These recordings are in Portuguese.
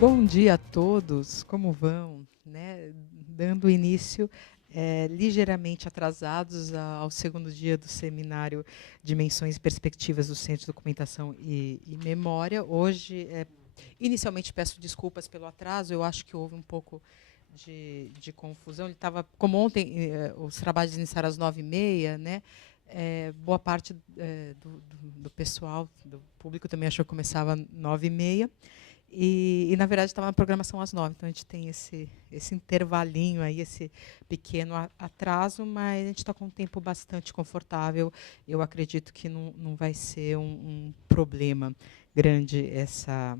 Bom dia a todos, como vão? Né? Dando início, ligeiramente atrasados ao segundo dia do seminário Dimensões e Perspectivas do Centro de Documentação e Memória. Hoje, inicialmente peço desculpas pelo atraso, eu acho que houve um pouco de confusão. Ele estava, como ontem os trabalhos iniciaram às 9h30, né? Boa parte do pessoal, do público também achou que começava às 9h30. Na verdade, estava na programação às 9h, então a gente tem esse intervalinho aí, esse pequeno atraso, mas a gente está com um tempo bastante confortável. Eu acredito que não vai ser um problema grande essa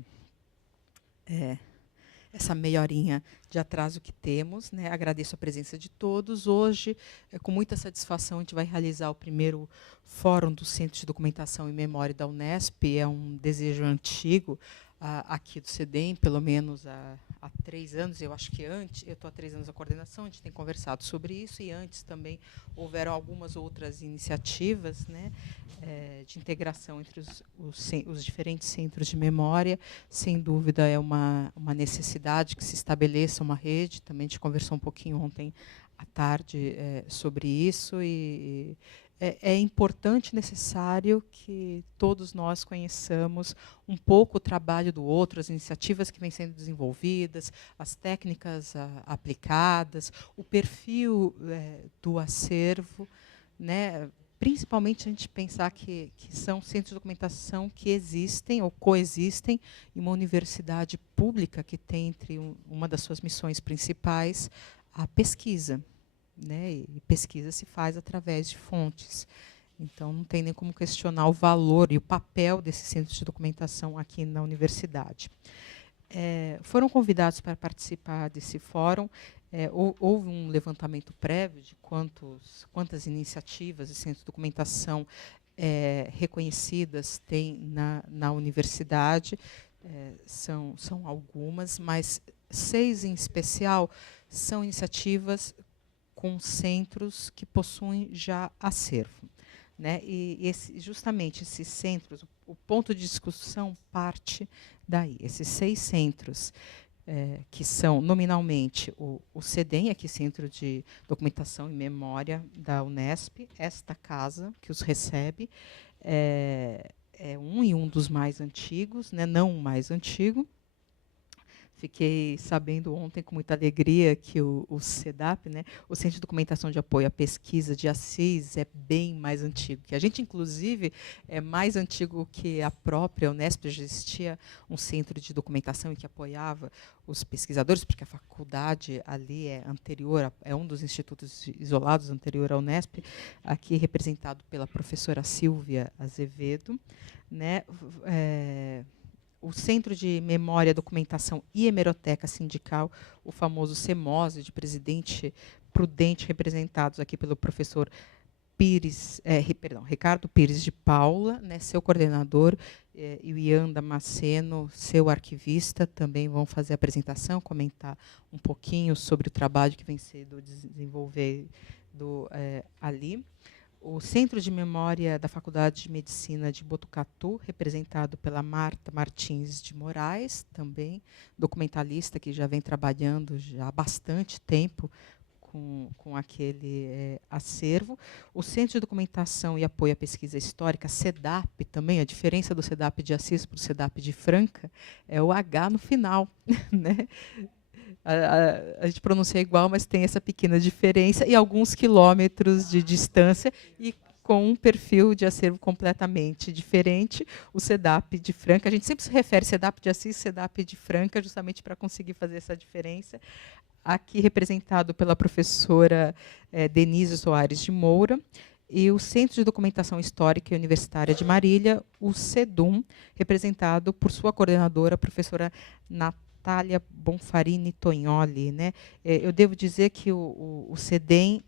meia horinha de atraso que temos, né? Agradeço a presença de todos. Hoje, com muita satisfação, a gente vai realizar o primeiro Fórum do Centro de Documentação e Memória da Unesp. É um desejo antigo aqui do CEDEM, pelo menos há 3 anos. Eu acho que antes, eu estou há 3 anos na coordenação, a gente tem conversado sobre isso, e antes também houveram algumas outras iniciativas, né, de integração entre os diferentes centros de memória. Sem dúvida, é uma necessidade que se estabeleça uma rede. Também a gente conversou um pouquinho ontem à tarde sobre isso, e é importante e necessário que todos nós conheçamos um pouco o trabalho do outro, as iniciativas que vêm sendo desenvolvidas, as técnicas aplicadas, o perfil do acervo, né? Principalmente a gente pensar que são centros de documentação que existem ou coexistem em uma universidade pública que tem entre uma das suas missões principais a pesquisa, né? E pesquisa se faz através de fontes. Então, não tem nem como questionar o valor e o papel desses centros de documentação aqui na universidade. Foram convidados para participar desse fórum. Houve um levantamento prévio de quantas iniciativas e centros de documentação reconhecidas tem na universidade. São algumas, mas 6 em especial são iniciativas com centros que possuem já acervo, né? E justamente esses centros, o ponto de discussão parte daí. Esses 6 centros, que são nominalmente o CEDEM, aqui Centro de Documentação e Memória da Unesp, esta casa que os recebe, é um dos mais antigos, né? Não o mais antigo. Fiquei sabendo ontem, com muita alegria, que o CEDAP, né, o Centro de Documentação de Apoio à Pesquisa de Assis, é bem mais antigo que a gente. Inclusive, é mais antigo que a própria Unesp. Já existia um centro de documentação que apoiava os pesquisadores, porque a faculdade ali é anterior, é um dos institutos isolados anterior à Unesp, aqui representado pela professora Silvia Azevedo, né? O Centro de Memória, Documentação e Hemeroteca Sindical, o famoso CEMOSE, de Presidente Prudente, representados aqui pelo professor Ricardo Pires de Paula, né, seu coordenador, e o Ian Damasceno, seu arquivista, também vão fazer a apresentação, comentar um pouquinho sobre o trabalho que vem sendo desenvolvido ali. O Centro de Memória da Faculdade de Medicina de Botucatu, representado pela Marta Martins de Moraes, também documentalista que já vem trabalhando já há bastante tempo com aquele acervo. O Centro de Documentação e Apoio à Pesquisa Histórica, CEDAP, também. A diferença do CEDAP de Assis para o CEDAP de Franca é o H no final, né? A gente pronuncia igual, mas tem essa pequena diferença, e alguns quilômetros de distância, e com um perfil de acervo completamente diferente. O CEDAP de Franca, a gente sempre se refere CEDAP de Assis, CEDAP de Franca, justamente para conseguir fazer essa diferença. Aqui representado pela professora Denise Soares de Moura, e o Centro de Documentação Histórica e Universitária de Marília, o CEDUM, representado por sua coordenadora, a professora Natália Bonfarini Tognoli, né? Eu devo dizer que o CEDEM,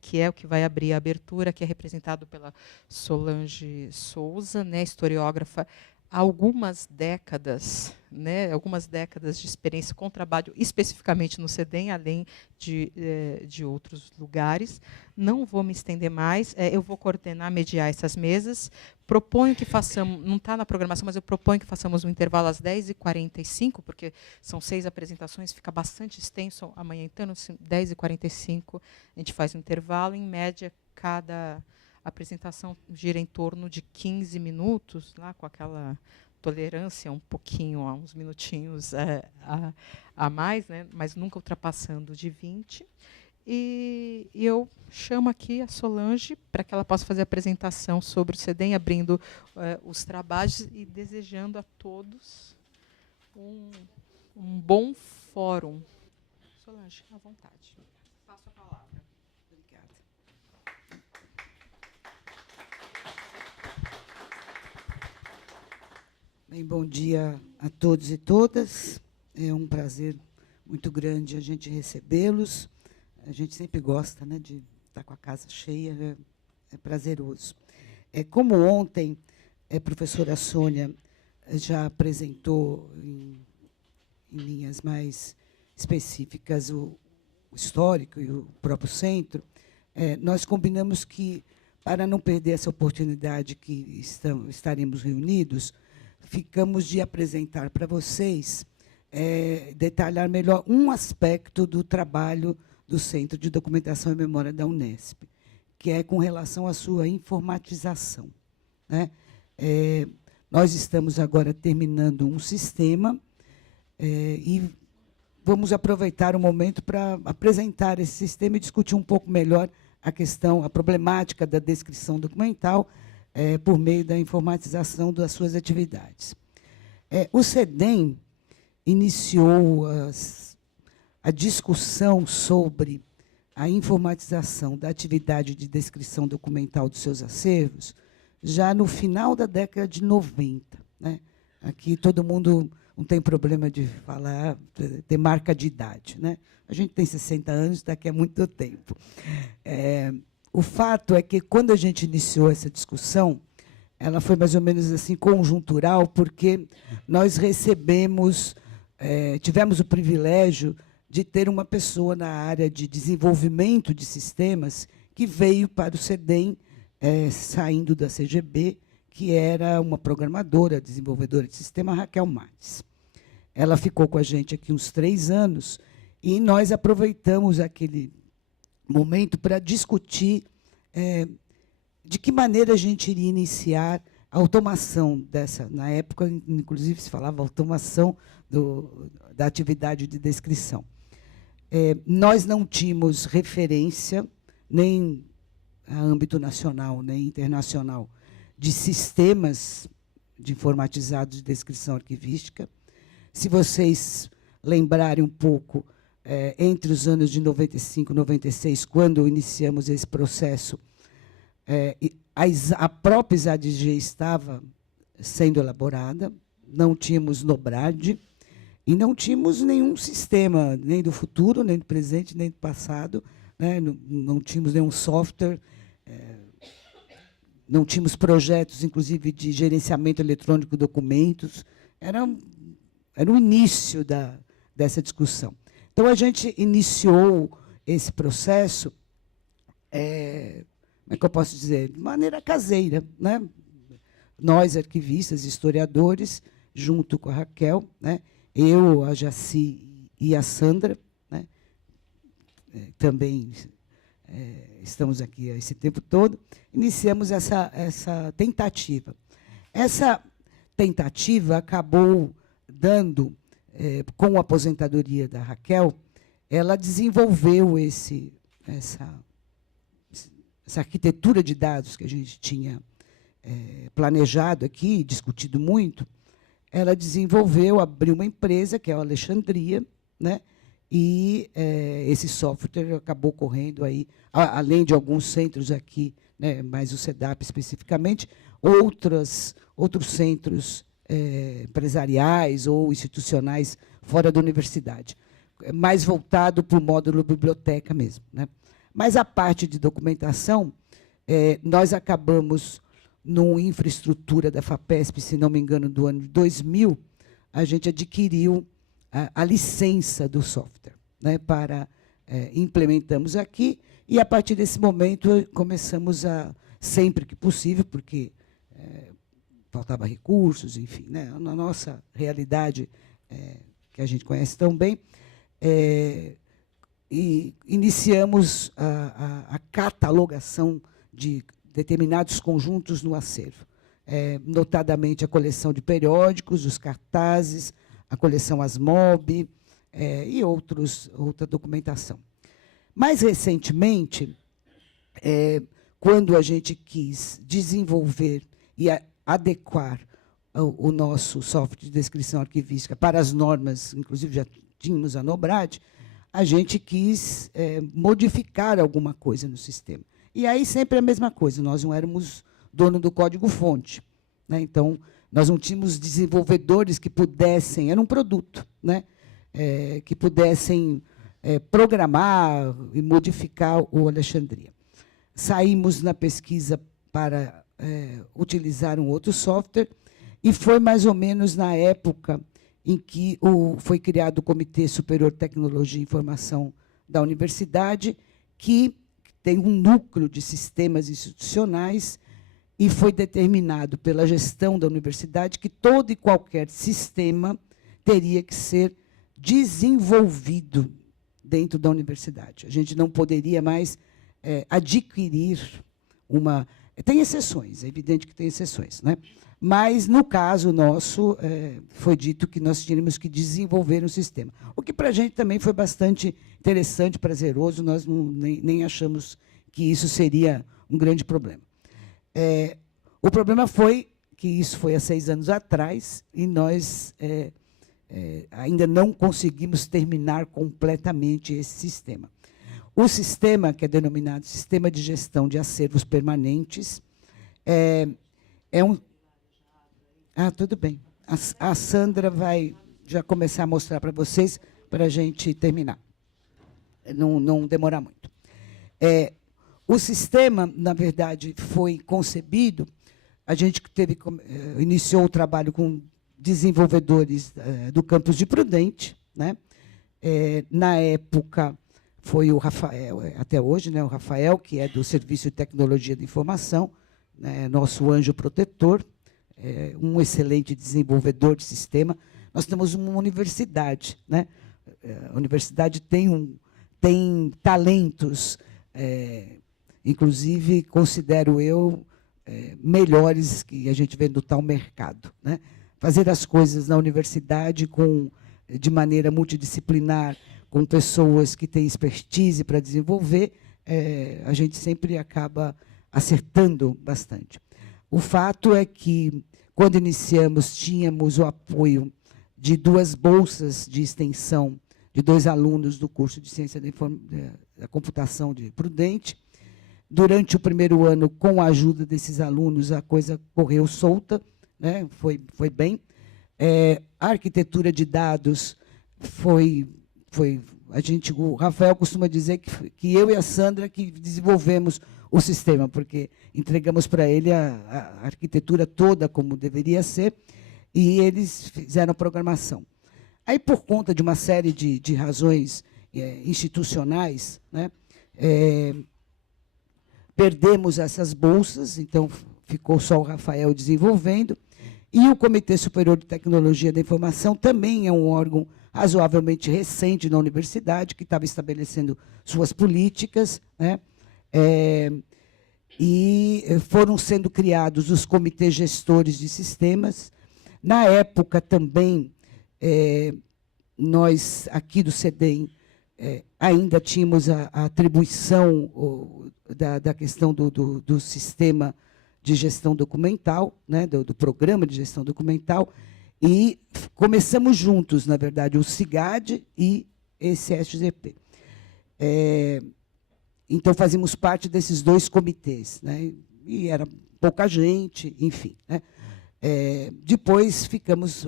que é o que vai abrir a abertura, que é representado pela Solange Souza, né, historiógrafa algumas décadas, né, algumas décadas de experiência com trabalho especificamente no CEDEM, além de outros lugares. Não vou me estender mais, eu vou coordenar, mediar essas mesas. Proponho que façamos, não está na programação, mas eu proponho que façamos um intervalo às 10h45, porque são 6 apresentações, fica bastante extenso amanhã, então, 10h45, a gente faz um intervalo, em média, cada apresentação gira em torno de 15 minutos, lá com aquela tolerância um pouquinho, uns minutinhos a mais, né, mas nunca ultrapassando de 20. E eu chamo aqui a Solange para que ela possa fazer a apresentação sobre o CEDEM, abrindo os trabalhos e desejando a todos um bom fórum. Solange, à vontade. Passo a palavra. Obrigada. Bem, bom dia a todos e todas. É um prazer muito grande a gente recebê-los. A gente sempre gosta, né, de estar com a casa cheia, é prazeroso. Como ontem a professora Sônia já apresentou em linhas mais específicas o histórico e o próprio centro, nós combinamos que, para não perder essa oportunidade que estaremos reunidos, ficamos de apresentar para vocês, detalhar melhor um aspecto do trabalho do Centro de Documentação e Memória da Unesp, que é com relação à sua informatização, né? Nós estamos agora terminando um sistema e vamos aproveitar o momento para apresentar esse sistema e discutir um pouco melhor a problemática da descrição documental por meio da informatização das suas atividades. O CEDEM iniciou a discussão sobre a informatização da atividade de descrição documental dos seus acervos já no final da década de 90. Né? Aqui todo mundo não tem problema de falar, ter marca de idade. Né? A gente tem 60 anos, daqui a muito tempo. O fato é que, quando a gente iniciou essa discussão, ela foi mais ou menos assim conjuntural, porque nós tivemos o privilégio de ter uma pessoa na área de desenvolvimento de sistemas que veio para o CEDEM, saindo da CGB, que era uma programadora, desenvolvedora de sistema, Raquel Mates. Ela ficou com a gente aqui uns 3 anos e nós aproveitamos aquele momento para discutir de que maneira a gente iria iniciar a automação dessa. Na época, inclusive, se falava automação da atividade de descrição. Nós não tínhamos referência, nem a âmbito nacional, nem internacional, de sistemas de informatizados de descrição arquivística. Se vocês lembrarem um pouco, entre os anos de 95 e 96, quando iniciamos esse processo, a própria ISADG estava sendo elaborada, não tínhamos NOBRAD, e não tínhamos nenhum sistema, nem do futuro, nem do presente, nem do passado, né? Não tínhamos nenhum software, não tínhamos projetos, inclusive, de gerenciamento eletrônico de documentos. Era o início dessa discussão. Então, a gente iniciou esse processo, como é que eu posso dizer, de maneira caseira, né? Nós, arquivistas, historiadores, junto com a Raquel, né? Eu, a Jaci e a Sandra, né? Também estamos aqui esse tempo todo, iniciamos essa tentativa. Essa tentativa acabou dando, com a aposentadoria da Raquel, ela desenvolveu essa arquitetura de dados que a gente tinha planejado aqui, discutido muito. Ela desenvolveu, abriu uma empresa, que é a Alexandria, né? E esse software acabou correndo aí, além de alguns centros aqui, né, mais o CEDAP especificamente, outros centros empresariais ou institucionais fora da universidade, mais voltado para o módulo biblioteca mesmo. Né? Mas a parte de documentação, nós acabamos numa infraestrutura da FAPESP, se não me engano, do ano de 2000, a gente adquiriu a licença do software, né, para implementamos aqui, e, a partir desse momento, começamos a, sempre que possível, porque faltava recursos, enfim, né, na nossa realidade, que a gente conhece tão bem, e iniciamos a catalogação de determinados conjuntos no acervo, notadamente a coleção de periódicos, os cartazes, a coleção ASMOB e outra documentação. Mais recentemente, quando a gente quis desenvolver e adequar o nosso software de descrição arquivística para as normas, inclusive já tínhamos a NOBRAD, a gente quis modificar alguma coisa no sistema. E aí sempre a mesma coisa, nós não éramos dono do código-fonte, né? Então, nós não tínhamos desenvolvedores que pudessem, era um produto, né? Que pudessem programar e modificar o Alexandria. Saímos na pesquisa para utilizar um outro software, e foi mais ou menos na época em que foi criado o Comitê Superior de Tecnologia e Informação da universidade, que tem um núcleo de sistemas institucionais, e foi determinado pela gestão da universidade que todo e qualquer sistema teria que ser desenvolvido dentro da universidade. A gente não poderia mais adquirir uma... Tem exceções, é evidente que tem exceções, né? Mas, no caso nosso, foi dito que nós tínhamos que desenvolver um sistema. O que, para a gente, também foi bastante interessante, prazeroso, nós nem achamos que isso seria um grande problema. O problema foi que isso foi há 6 anos atrás, e nós ainda não conseguimos terminar completamente esse sistema. O sistema, que é denominado Sistema de Gestão de Acervos Permanentes, é um... Ah, tudo bem. A Sandra vai já começar a mostrar para vocês, para a gente terminar. Não demorar muito. O sistema, na verdade, foi concebido, a gente iniciou o trabalho com desenvolvedores do campus de Prudente, né? Na época, foi o Rafael, até hoje, né, o Rafael, que é do Serviço de Tecnologia de Informação, né, nosso anjo protetor, um excelente desenvolvedor de sistema. Nós temos uma universidade, né? A universidade tem talentos, inclusive, considero eu, melhores que a gente vê no tal mercado, né? Fazer as coisas na universidade de maneira multidisciplinar, com pessoas que têm expertise para desenvolver, a gente sempre acaba acertando bastante. O fato é que, quando iniciamos, tínhamos o apoio de 2 bolsas de extensão de 2 alunos do curso de Ciência da Computação de Prudente. Durante o primeiro ano, com a ajuda desses alunos, a coisa correu solta, né? Foi bem. A arquitetura de dados o Rafael costuma dizer que eu e a Sandra que desenvolvemos o sistema, porque entregamos para ele a arquitetura toda como deveria ser, e eles fizeram a programação. Aí, por conta de uma série de razões institucionais, né, perdemos essas bolsas, então ficou só o Rafael desenvolvendo, e o Comitê Superior de Tecnologia da Informação também é um órgão razoavelmente recente na universidade, que estava estabelecendo suas políticas, né? E foram sendo criados os comitês gestores de sistemas. Na época, também, nós, aqui do CEDEM, ainda tínhamos a atribuição da questão do sistema de gestão documental, né, do programa de gestão documental, e começamos juntos, na verdade, o CIGAD e esse SGP. Então, fazíamos parte desses 2 comitês, né, e era pouca gente, enfim, né. Depois, ficamos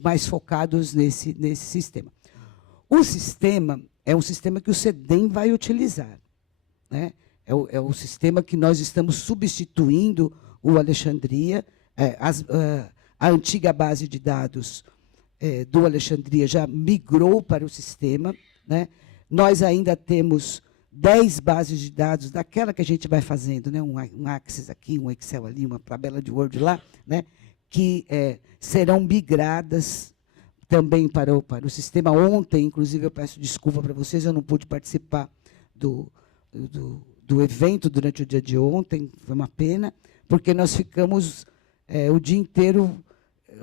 mais focados nesse sistema. O sistema é um sistema que o CEDEM vai utilizar, né. É o sistema que nós estamos substituindo o Alexandria. A antiga base de dados do Alexandria já migrou para o sistema, né? Nós ainda temos 10 bases de dados, daquela que a gente vai fazendo, né? Um Access aqui, um Excel ali, uma tabela de Word lá, né? Que serão migradas também para o sistema. Ontem, inclusive, eu peço desculpa para vocês, eu não pude participar do evento durante o dia de ontem, foi uma pena, porque nós ficamos o dia inteiro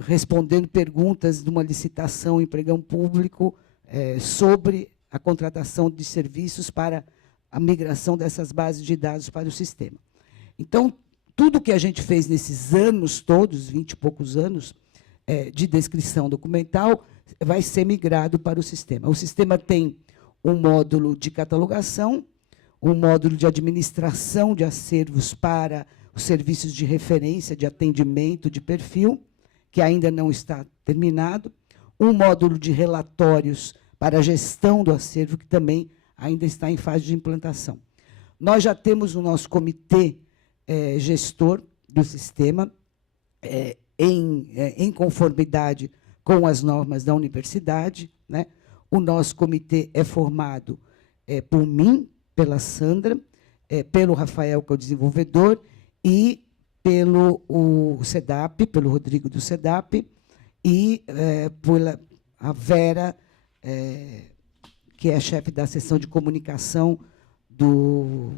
respondendo perguntas de uma licitação em pregão público sobre a contratação de serviços para a migração dessas bases de dados para o sistema. Então, tudo que a gente fez nesses anos todos, 20 e poucos anos, de descrição documental, vai ser migrado para o sistema. O sistema tem um módulo de catalogação, um módulo de administração de acervos para os serviços de referência, de atendimento, de perfil, que ainda não está terminado, um módulo de relatórios para a gestão do acervo, que também ainda está em fase de implantação. Nós já temos o nosso comitê gestor do sistema, em conformidade com as normas da universidade, né? O nosso comitê é formado por mim, pela Sandra, pelo Rafael, que é o desenvolvedor, e pelo SEDAP, pelo Rodrigo do SEDAP, e pela a Vera, que é a chefe da seção de comunicação do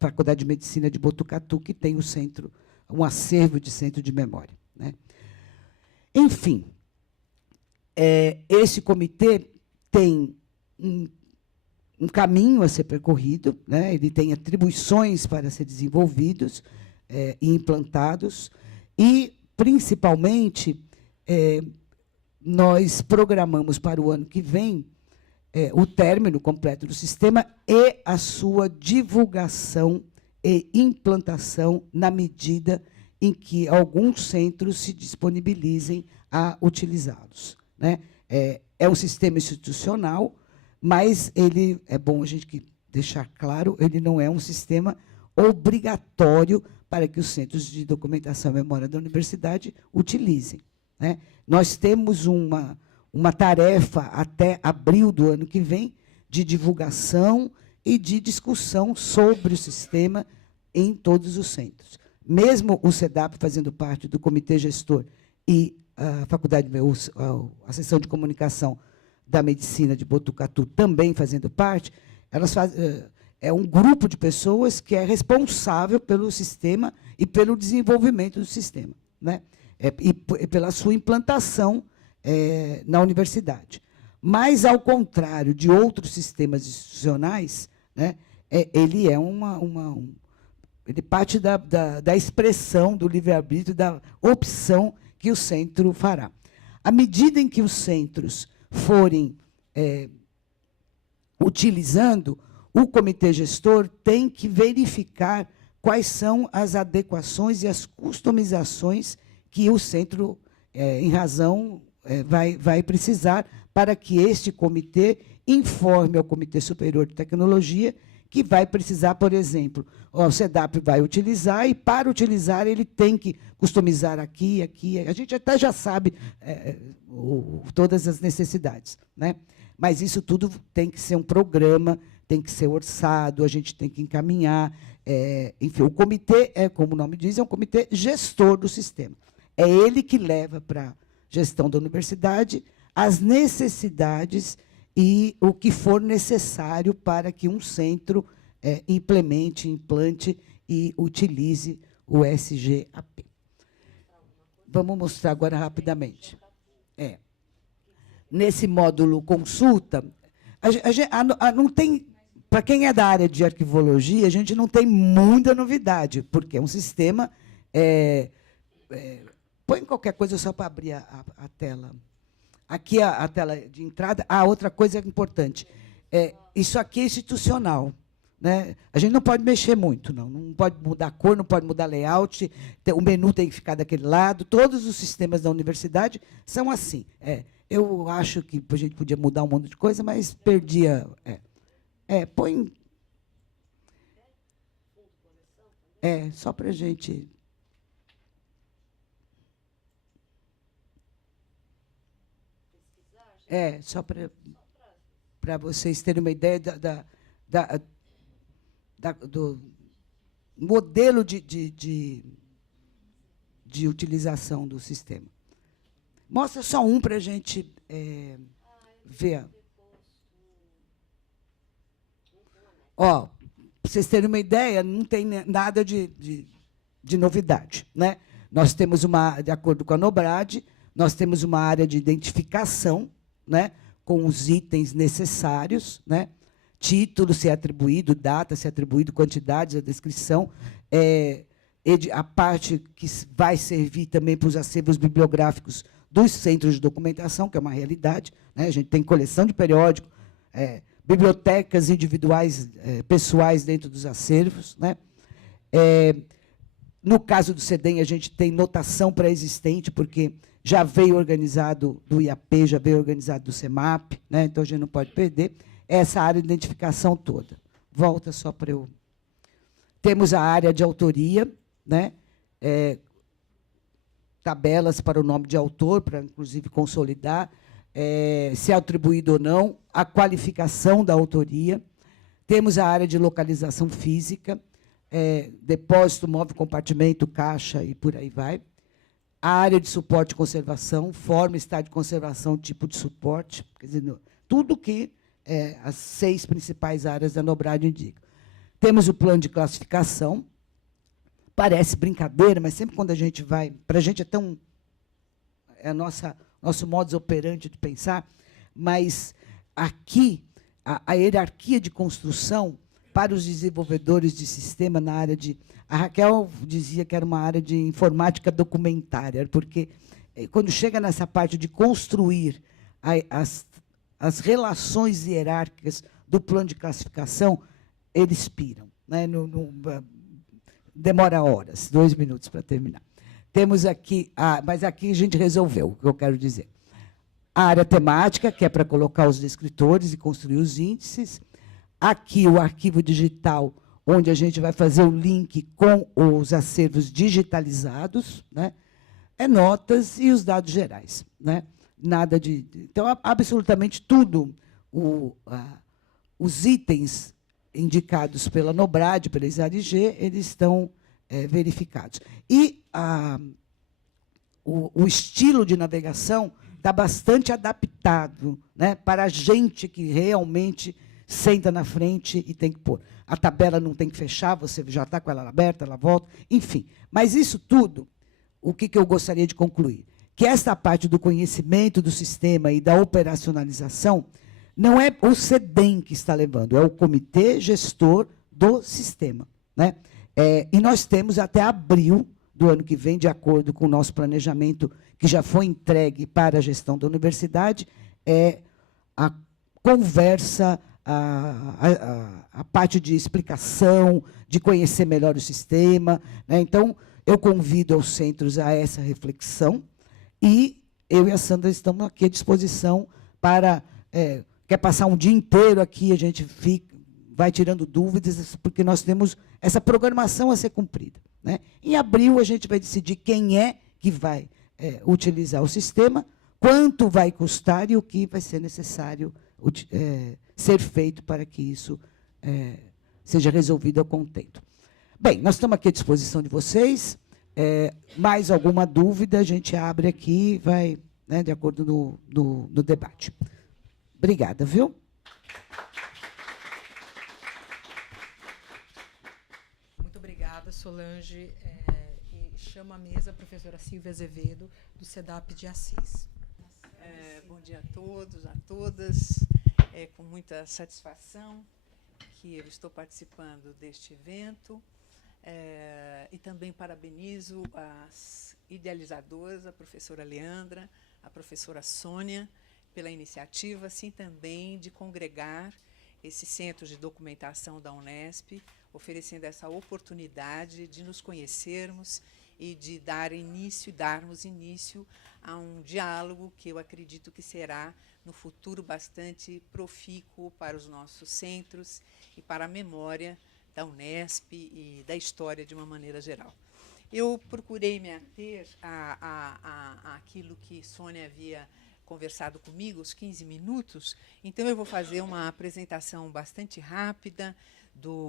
Faculdade de Medicina de Botucatu, que tem um acervo de centro de memória, né? Enfim, esse comitê tem um caminho a ser percorrido, né? Ele tem atribuições para ser desenvolvidos e implantados, e, principalmente, nós programamos para o ano que vem o término completo do sistema e a sua divulgação e implantação na medida em que alguns centros se disponibilizem a utilizá-los, né? É um sistema institucional, mas ele, é bom a gente deixar claro, ele não é um sistema obrigatório para que os centros de documentação e memória da universidade utilizem, né? Nós temos uma tarefa até abril do ano que vem de divulgação e de discussão sobre o sistema em todos os centros. Mesmo o SEDAP fazendo parte do comitê gestor e a faculdade, a seção de comunicação da medicina de Botucatu também fazendo parte, elas é um grupo de pessoas que é responsável pelo sistema e pelo desenvolvimento do sistema, né? E pela sua implantação na universidade. Mas, ao contrário de outros sistemas institucionais, né, ele é ele parte da expressão do livre-arbítrio, da opção que o centro fará. À medida em que os centros forem utilizando, o comitê gestor tem que verificar quais são as adequações e as customizações que o centro, em razão, vai precisar para que este comitê informe ao Comitê Superior de Tecnologia que vai precisar, por exemplo, o SEDAP vai utilizar e, para utilizar, ele tem que customizar aqui, aqui. A gente até já sabe todas as necessidades, né? Mas isso tudo tem que ser um programa, tem que ser orçado, a gente tem que encaminhar. Enfim, o comitê, como o nome diz, é um comitê gestor do sistema. É ele que leva para a gestão da universidade as necessidades e o que for necessário para que um centro implante e utilize o SGAP. Vamos mostrar agora rapidamente. Nesse módulo consulta, não tem, para quem é da área de arquivologia, a gente não tem muita novidade, porque é um sistema... põe qualquer coisa só para abrir a tela. Aqui a tela de entrada. Outra coisa importante. Isso aqui é institucional, né? A gente não pode mexer muito, não pode mudar a cor, não pode mudar layout, o menu tem que ficar daquele lado. Todos os sistemas da universidade são assim. Eu acho que a gente podia mudar um monte de coisa, mas perdia. Põe. Só para a gente. Só para vocês terem uma ideia do modelo de utilização do sistema. Mostra só um para a gente ver. Ó, para vocês terem uma ideia, não tem nada de novidade, né? Nós temos de acordo com a Nobrad, nós temos uma área de identificação, né, com os itens necessários, né? Título, se é atribuído, data, se é atribuído, quantidades, a descrição. A parte que vai servir também para os acervos bibliográficos dos centros de documentação, que é uma realidade, né? A gente tem coleção de periódico, bibliotecas individuais, pessoais dentro dos acervos, né? No caso do CEDEM, a gente tem notação pré-existente, porque já veio organizado do IAP, já veio organizado do CEMAP, né? Então a gente não pode perder essa área de identificação toda. Volta só para eu... Temos a área de autoria, né? Tabelas para o nome de autor, para, inclusive, consolidar, se é atribuído ou não, a qualificação da autoria. Temos a área de localização física, depósito, móvel, compartimento, caixa e por aí vai. A área de suporte e conservação, forma, estado de conservação, tipo de suporte, quer dizer, tudo que as 6 principais áreas da Nobrad indicam. Temos o plano de classificação. Parece brincadeira, mas sempre quando a gente vai... Para a gente é tão... É nosso modus operandi de pensar, mas aqui, a hierarquia de construção para os desenvolvedores de sistema na área de... A Raquel dizia que era uma área de informática documentária, porque quando chega nessa parte de construir as relações hierárquicas do plano de classificação, eles piram, né? Demora horas, 2 minutos para terminar. Temos aqui, mas aqui a gente resolveu, o que eu quero dizer. A área temática, que é para colocar os descritores e construir os índices. Aqui o arquivo digital, onde a gente vai fazer o link com os acervos digitalizados, né? Notas e os dados gerais, né? Nada de... Então, absolutamente tudo, os itens indicados pela Nobrad, pela ISARIG, eles estão verificados. E o estilo de navegação está bastante adaptado, né, para a gente que realmente senta na frente e tem que pôr. A tabela não tem que fechar, você já está com ela aberta, ela volta, enfim. Mas isso tudo, o que eu gostaria de concluir? Que esta parte do conhecimento do sistema e da operacionalização não é o CEDEM que está levando, é o Comitê Gestor do Sistema, né? E nós temos até abril do ano que vem, de acordo com o nosso planejamento, que já foi entregue para a gestão da universidade, a conversa, a parte de explicação, de conhecer melhor o sistema, né? Então, eu convido aos centros a essa reflexão e eu e a Sandra estamos aqui à disposição para... quer passar um dia inteiro aqui, a gente vai tirando dúvidas, porque nós temos essa programação a ser cumprida, né? Em abril, a gente vai decidir quem é que vai utilizar o sistema, quanto vai custar e o que vai ser necessário ser feito para que isso seja resolvido a contento. Bem, nós estamos aqui à disposição de vocês. Mais alguma dúvida, a gente abre aqui e vai, né, de acordo no debate. Obrigada, viu? Muito obrigada, Solange. E chamo à mesa a professora Silvia Azevedo, do CEDAP de Assis. Bom dia a todos, a todas. É com muita satisfação que eu estou participando deste evento. E também parabenizo as idealizadoras, a professora Leandra, a professora Sônia, pela iniciativa, assim também de congregar esses centros de documentação da Unesp, oferecendo essa oportunidade de nos conhecermos e de darmos início a um diálogo que eu acredito que será, no futuro, bastante profícuo para os nossos centros e para a memória da Unesp e da história de uma maneira geral. Eu procurei me ater àquilo que Sônia havia conversado comigo, os 15 minutos, então eu vou fazer uma apresentação bastante rápida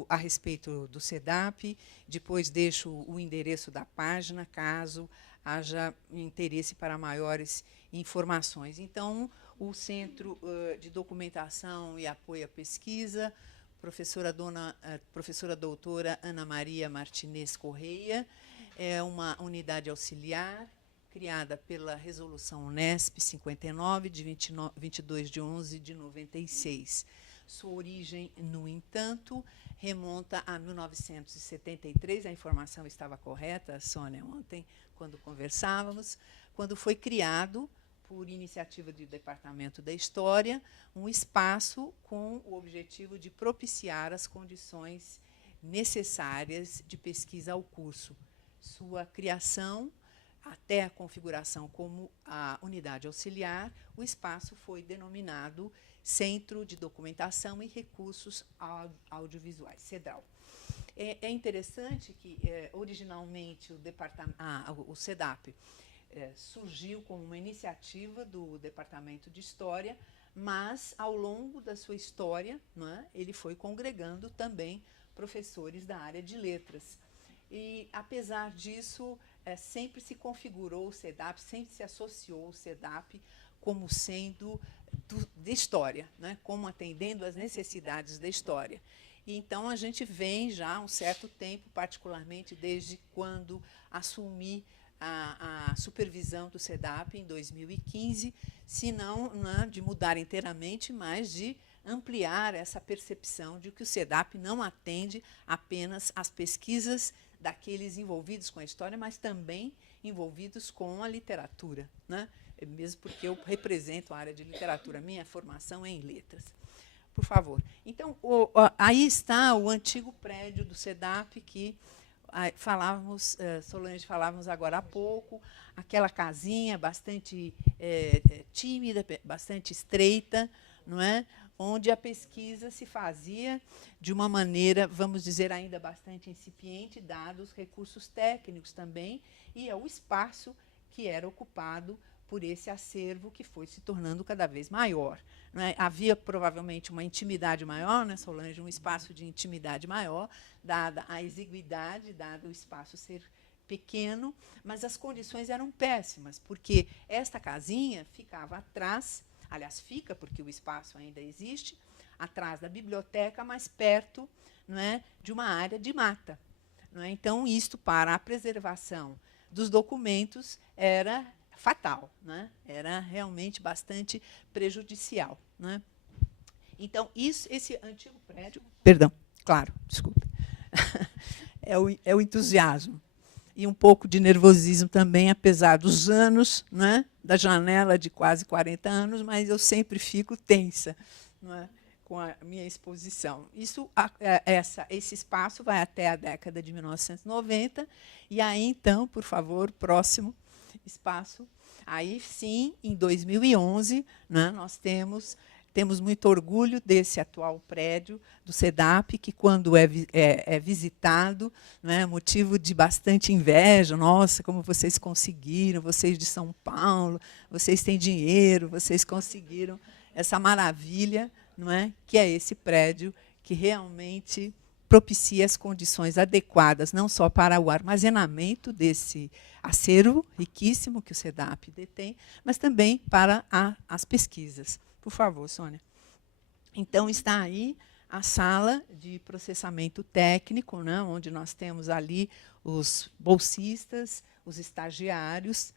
a respeito do SEDAP, depois deixo o endereço da página, caso haja interesse para maiores informações. Então, o Centro de Documentação e Apoio à Pesquisa, professora doutora Ana Maria Martinez Correia, é uma unidade auxiliar criada pela Resolução Unesp 59, de 22 de 11 de 96. Sua origem, no entanto, remonta a 1973, a informação estava correta, Sônia, ontem, quando conversávamos, quando foi criado, por iniciativa do Departamento da História, um espaço com o objetivo de propiciar as condições necessárias de pesquisa ao curso. Sua criação, até a configuração como a unidade auxiliar, o espaço foi denominado Centro de Documentação e Recursos Audiovisuais, CEDRAU. É interessante que, originalmente, o SEDAP surgiu como uma iniciativa do Departamento de História, mas, ao longo da sua história, ele foi congregando também professores da área de letras. E, apesar disso, sempre se configurou o SEDAP, sempre se associou o SEDAP como sendo de história, como atendendo às necessidades da história. E, então, a gente vem já há um certo tempo, particularmente desde quando assumi a supervisão do SEDAP em 2015, se não de mudar inteiramente, mas de ampliar essa percepção de que o SEDAP não atende apenas às pesquisas daqueles envolvidos com a história, mas também envolvidos com a literatura, mesmo porque eu represento a área de literatura, minha formação é em letras. Por favor. Então, aí está o antigo prédio do SEDAP, que Solange, falávamos agora há pouco, aquela casinha bastante tímida, bastante estreita, não é? Onde a pesquisa se fazia de uma maneira, vamos dizer, ainda bastante incipiente, dados os recursos técnicos também, e é o espaço que era ocupado por esse acervo que foi se tornando cada vez maior. Não é? Havia provavelmente uma intimidade maior, Solange, um espaço de intimidade maior, dada a exiguidade, dado o espaço ser pequeno, mas as condições eram péssimas, porque esta casinha ficava atrás, aliás, fica porque o espaço ainda existe, atrás da biblioteca, mais perto, não é, de uma área de mata. Não é? Então, isto, para a preservação dos documentos, era fatal, era realmente bastante prejudicial. Então, esse antigo prédio... Perdão, claro, desculpe. É o entusiasmo. E um pouco de nervosismo também, apesar dos anos, da janela de quase 40 anos, mas eu sempre fico tensa com a minha exposição. Esse espaço vai até a década de 1990, e aí, então, por favor, próximo espaço. Aí, sim, em 2011, nós temos muito orgulho desse atual prédio do SEDAP, que, quando é visitado, motivo de bastante inveja. Nossa, como vocês conseguiram, vocês de São Paulo, vocês têm dinheiro, vocês conseguiram essa maravilha, que é esse prédio que realmente propicia as condições adequadas, não só para o armazenamento desse acervo riquíssimo que o SEDAP detém, mas também para as pesquisas. Por favor, Sônia. Então, está aí a sala de processamento técnico, onde nós temos ali os bolsistas, os estagiários,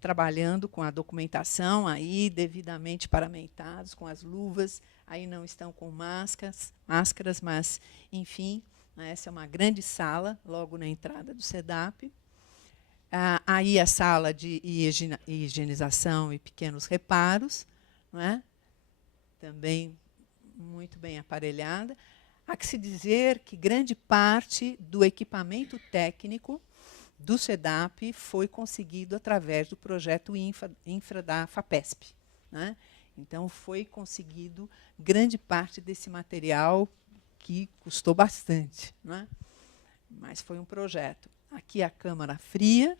trabalhando com a documentação, aí devidamente paramentados, com as luvas, aí não estão com máscaras, mas, enfim, essa é uma grande sala, logo na entrada do SEDAP. Aí a sala de higienização e pequenos reparos, também muito bem aparelhada. Há que se dizer que grande parte do equipamento técnico do SEDAP foi conseguido através do projeto Infra da FAPESP. Então, foi conseguido grande parte desse material, que custou bastante. Mas foi um projeto. Aqui a câmara fria,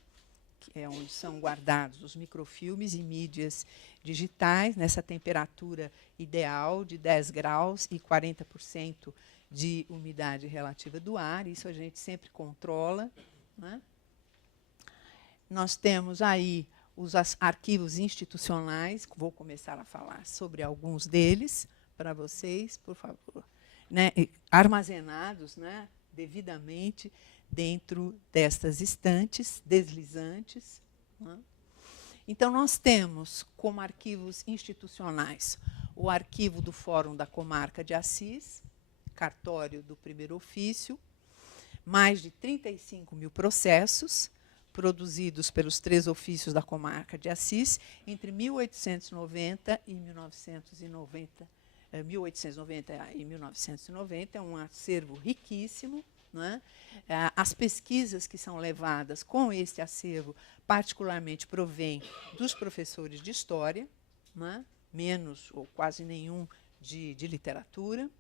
que é onde são guardados os microfilmes e mídias digitais, nessa temperatura ideal de 10 graus e 40% de umidade relativa do ar. Isso a gente sempre controla, né? Nós temos aí os arquivos institucionais, vou começar a falar sobre alguns deles para vocês, por favor, né? Armazenados, né, devidamente dentro destas estantes deslizantes, né? Então, nós temos como arquivos institucionais o arquivo do Fórum da Comarca de Assis, cartório do primeiro ofício, mais de 35 mil processos produzidos pelos 3 ofícios da Comarca de Assis entre 1890 e 1990. 1890 e 1990 é um acervo riquíssimo, né? As pesquisas que são levadas com este acervo, particularmente, provêm dos professores de história, né? Menos ou quase nenhum de literatura.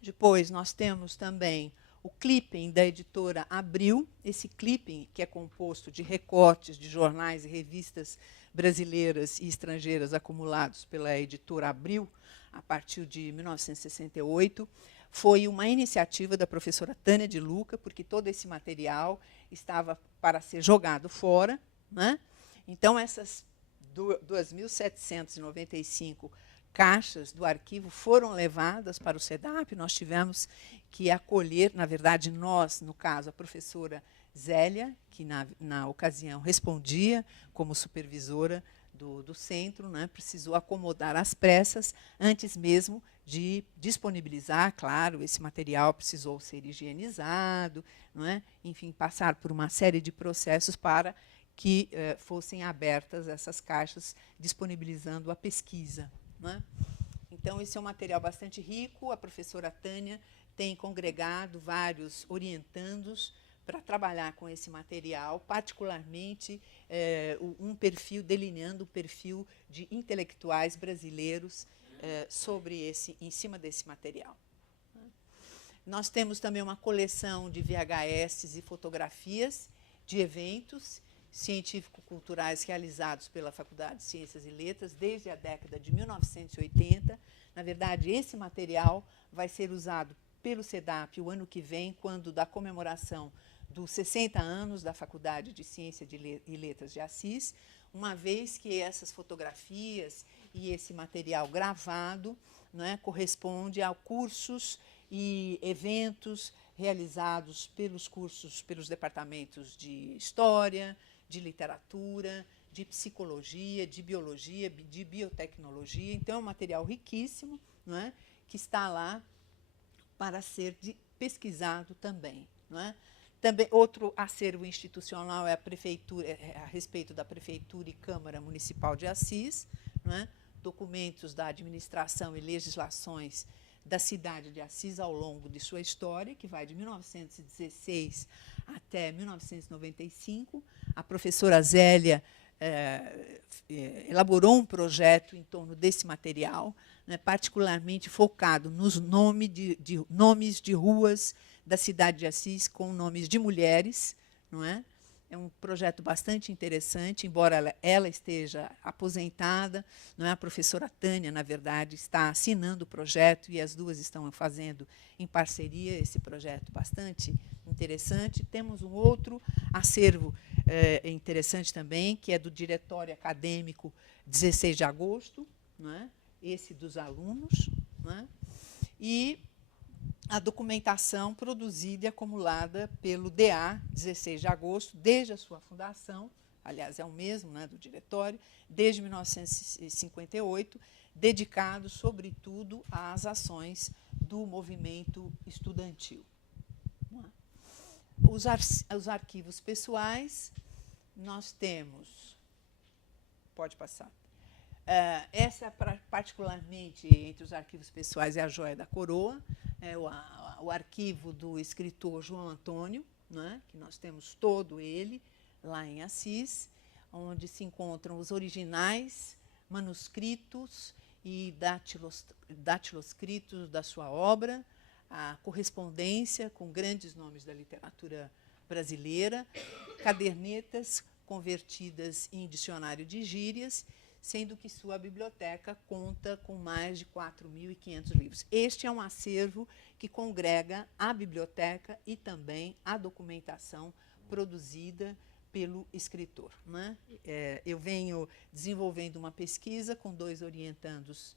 Depois, nós temos também o clipping da editora Abril, esse clipping que é composto de recortes de jornais e revistas brasileiras e estrangeiras acumulados pela editora Abril a partir de 1968, foi uma iniciativa da professora Tânia de Luca, porque todo esse material estava para ser jogado fora, né? Então, essas 2.795 caixas do arquivo foram levadas para o SEDAP. Nós tivemos que acolher, na verdade, nós, no caso, a professora Zélia, que na ocasião respondia como supervisora do centro, né, precisou acomodar às pressas, antes mesmo de disponibilizar, claro, esse material precisou ser higienizado, não é? Enfim, passar por uma série de processos para que fossem abertas essas caixas, disponibilizando a pesquisa, não é? Então, esse é um material bastante rico. A professora Tânia tem congregado vários orientandos para trabalhar com esse material, particularmente um perfil, delineando o perfil de intelectuais brasileiros em cima desse material. Nós temos também uma coleção de VHS e fotografias de eventos científico-culturais realizados pela Faculdade de Ciências e Letras desde a década de 1980. Na verdade, esse material vai ser usado pelo SEDAP o ano que vem, quando da comemoração dos 60 anos da Faculdade de Ciências e Letras de Assis, uma vez que essas fotografias e esse material gravado, né, corresponde a cursos e eventos realizados pelos departamentos de História, de Literatura, de Psicologia, de Biologia, de Biotecnologia. Então, é um material riquíssimo, não é, que está lá para ser pesquisado também, não é? Também, outro acervo institucional é a prefeitura, a respeito da Prefeitura e Câmara Municipal de Assis, não é? Documentos da administração e legislações da cidade de Assis ao longo de sua história, que vai de 1916 até 1995. A professora Zélia elaborou um projeto em torno desse material, né, particularmente focado nos nomes de ruas da cidade de Assis com nomes de mulheres, não é? É um projeto bastante interessante, embora ela esteja aposentada, não é? A professora Tânia, na verdade, está assinando o projeto e as duas estão fazendo em parceria esse projeto bastante interessante. Temos um outro acervo interessante também, que é do Diretório Acadêmico 16 de agosto, não é? Esse dos alunos, não é? E a documentação produzida e acumulada pelo DA 16 de agosto, desde a sua fundação, aliás, é o mesmo, né, do diretório, desde 1958, dedicado, sobretudo, às ações do movimento estudantil. Os arquivos pessoais, nós temos... Pode passar. Essa, particularmente, entre os arquivos pessoais, é a joia da coroa, o arquivo do escritor João Antônio, né, que nós temos todo ele lá em Assis, onde se encontram os originais, manuscritos e datiloscritos da sua obra, a correspondência com grandes nomes da literatura brasileira, cadernetas convertidas em dicionário de gírias, sendo que sua biblioteca conta com mais de 4.500 livros. Este é um acervo que congrega a biblioteca e também a documentação produzida pelo escritor, né? Eu venho desenvolvendo uma pesquisa com duas orientandas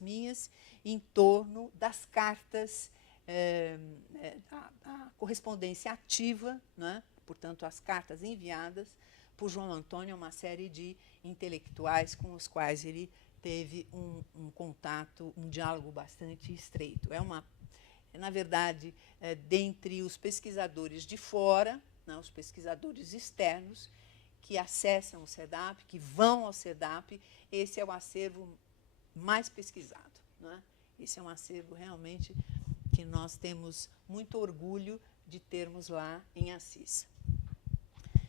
minhas em torno das cartas, a correspondência ativa, né? Portanto, as cartas enviadas por João Antônio a uma série de intelectuais com os quais ele teve um contato, um diálogo bastante estreito. Na verdade, dentre os pesquisadores de fora, né, os pesquisadores externos que acessam o CEDAP, que vão ao CEDAP, esse é o acervo mais pesquisado, né? Esse é um acervo realmente que nós temos muito orgulho de termos lá em Assis.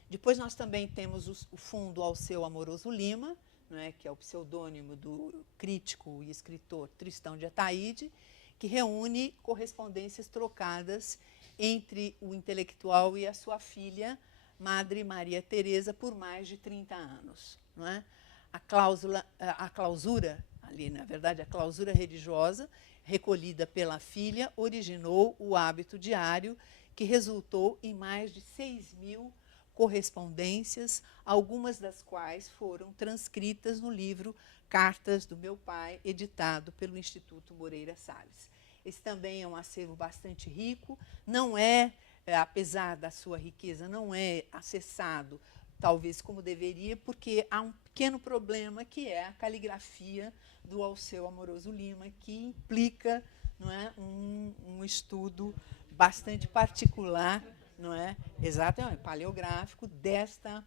Depois nós também temos o Fundo Alceu Amoroso Lima, né, que é o pseudônimo do crítico e escritor Tristão de Ataíde, que reúne correspondências trocadas entre o intelectual e a sua filha, Madre Maria Teresa, por mais de 30 anos. Não é? A clausura, ali, na verdade, a clausura religiosa, recolhida pela filha, originou o hábito diário, que resultou em mais de 6.000 correspondências, algumas das quais foram transcritas no livro Cartas do Meu Pai, editado pelo Instituto Moreira Salles. Esse também é um acervo bastante rico, não apesar da sua riqueza, não é acessado, talvez como deveria, porque há um pequeno problema, que é a caligrafia do Alceu Amoroso Lima, que implica, não é, um estudo bastante particular, não é, exatamente, paleográfico desta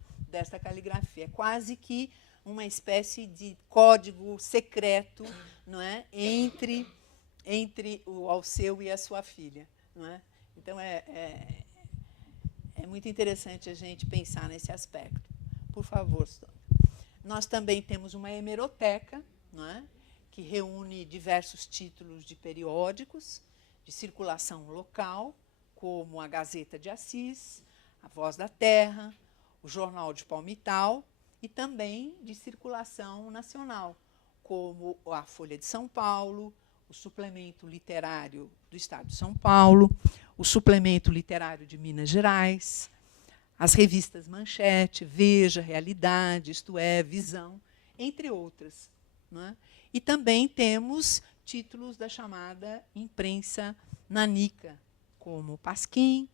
caligrafia. É quase que uma espécie de código secreto, não é, entre o Alceu e a sua filha. Não é? Então, é muito interessante a gente pensar nesse aspecto. Por favor, Sônia. Nós também temos uma hemeroteca, não é? Que reúne diversos títulos de periódicos de circulação local, como a Gazeta de Assis, a Voz da Terra, o Jornal de Palmital, e também de circulação nacional, como a Folha de São Paulo, o Suplemento Literário do Estado de São Paulo, o Suplemento Literário de Minas Gerais, as revistas Manchete, Veja, Realidade, Isto É, Visão, entre outras. Não é? E também temos títulos da chamada imprensa nanica, como Pasquim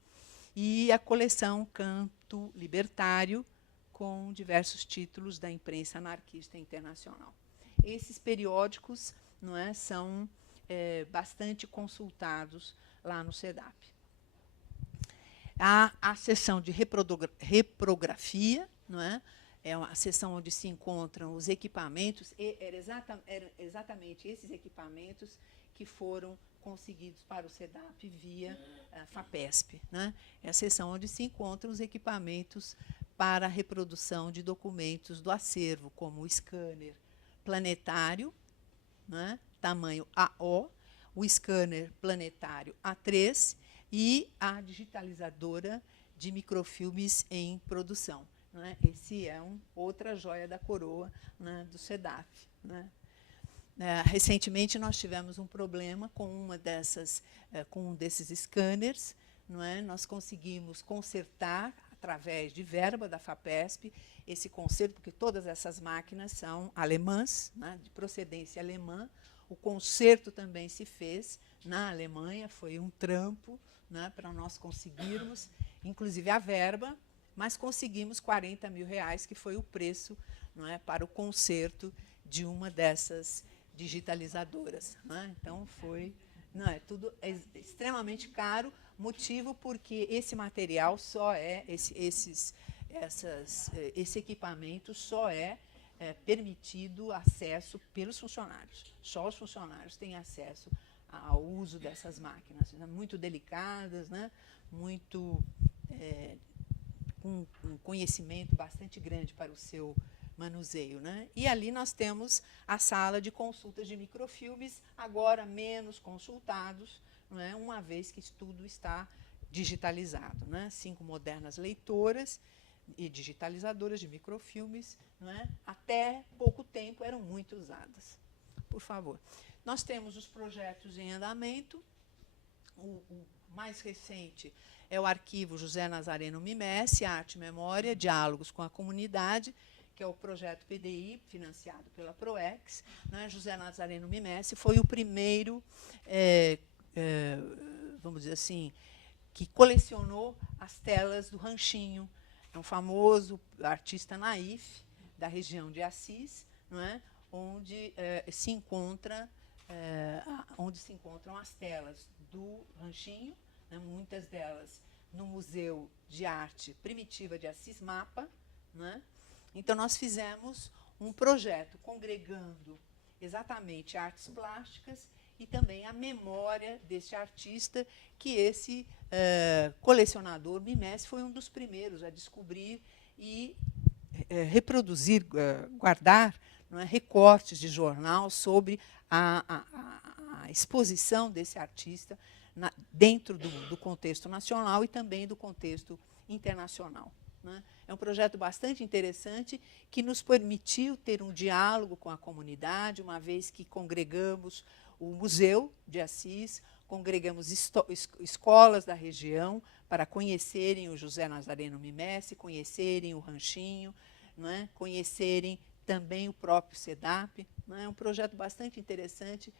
e a coleção Canto Libertário, com diversos títulos da imprensa anarquista internacional. Esses periódicos, não é, são bastante consultados lá no CEDAP. Há a seção de reprografia, não é? É uma seção onde se encontram os equipamentos, e eram exatamente esses equipamentos que foram conseguidos para o CEDAP via FAPESP. Né? É a seção onde se encontram os equipamentos para a reprodução de documentos do acervo, como o scanner planetário, né? Tamanho AO, o scanner planetário A3 e a digitalizadora de microfilmes em produção. Né? Esse é outra joia da coroa, né, do CEDAP. Né? Recentemente, nós tivemos um problema com com um desses scanners. Não é? Nós conseguimos consertar, através de verba da FAPESP, esse conserto, porque todas essas máquinas são alemãs, né, de procedência alemã. O conserto também se fez na Alemanha, foi um trampo, né, para nós conseguirmos, inclusive a verba, mas conseguimos R$40 mil, que foi o preço, não é, para o conserto de uma dessas digitalizadoras. Né? Então, tudo extremamente caro, motivo porque esse material só esse equipamento só é permitido acesso pelos funcionários. Só os funcionários têm acesso ao uso dessas máquinas, né, muito delicadas, né, com um conhecimento bastante grande para o seu manuseio. Né? E ali nós temos a sala de consultas de microfilmes, agora menos consultados, não é? Uma vez que tudo está digitalizado, né? 5 modernas leitoras e digitalizadoras de microfilmes, não é? Até pouco tempo eram muito usadas. Por favor. Nós temos os projetos em andamento. O mais recente é o arquivo José Nazareno Mimesse, Arte e Memória, Diálogos com a Comunidade, que é o projeto PDI, financiado pela PROEX. Né? José Nazareno Mimesse foi o primeiro, vamos dizer assim, que colecionou as telas do Ranchinho. É um famoso artista naif da região de Assis, não é? onde se encontram as telas do Ranchinho, né? Muitas delas no Museu de Arte Primitiva de Assis Mapa, né? Então, nós fizemos um projeto congregando exatamente artes plásticas e também a memória desse artista, que esse colecionador Mimesse foi um dos primeiros a descobrir e reproduzir, guardar, não é, recortes de jornal sobre a exposição desse artista dentro do contexto nacional e também do contexto internacional. Né? É um projeto bastante interessante que nos permitiu ter um diálogo com a comunidade, uma vez que congregamos o Museu de Assis, congregamos escolas da região para conhecerem o José Nazareno Mimesse, conhecerem o Ranchinho, não é? Conhecerem também o próprio SEDAP. Não é? É um projeto bastante interessante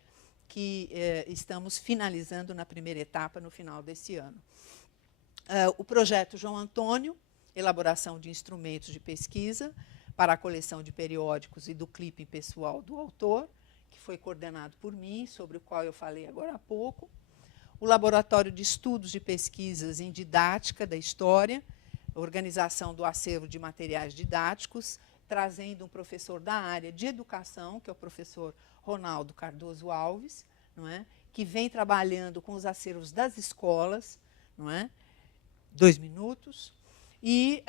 que estamos finalizando na primeira etapa no final desse ano. O projeto João Antônio, elaboração de instrumentos de pesquisa para a coleção de periódicos e do clipe pessoal do autor, que foi coordenado por mim, sobre o qual eu falei agora há pouco. O Laboratório de Estudos de Pesquisas em Didática da História, organização do acervo de materiais didáticos, trazendo um professor da área de educação, que é o professor Ronaldo Cardoso Alves, não é? Que vem trabalhando com os acervos das escolas, não é? 2 minutos. E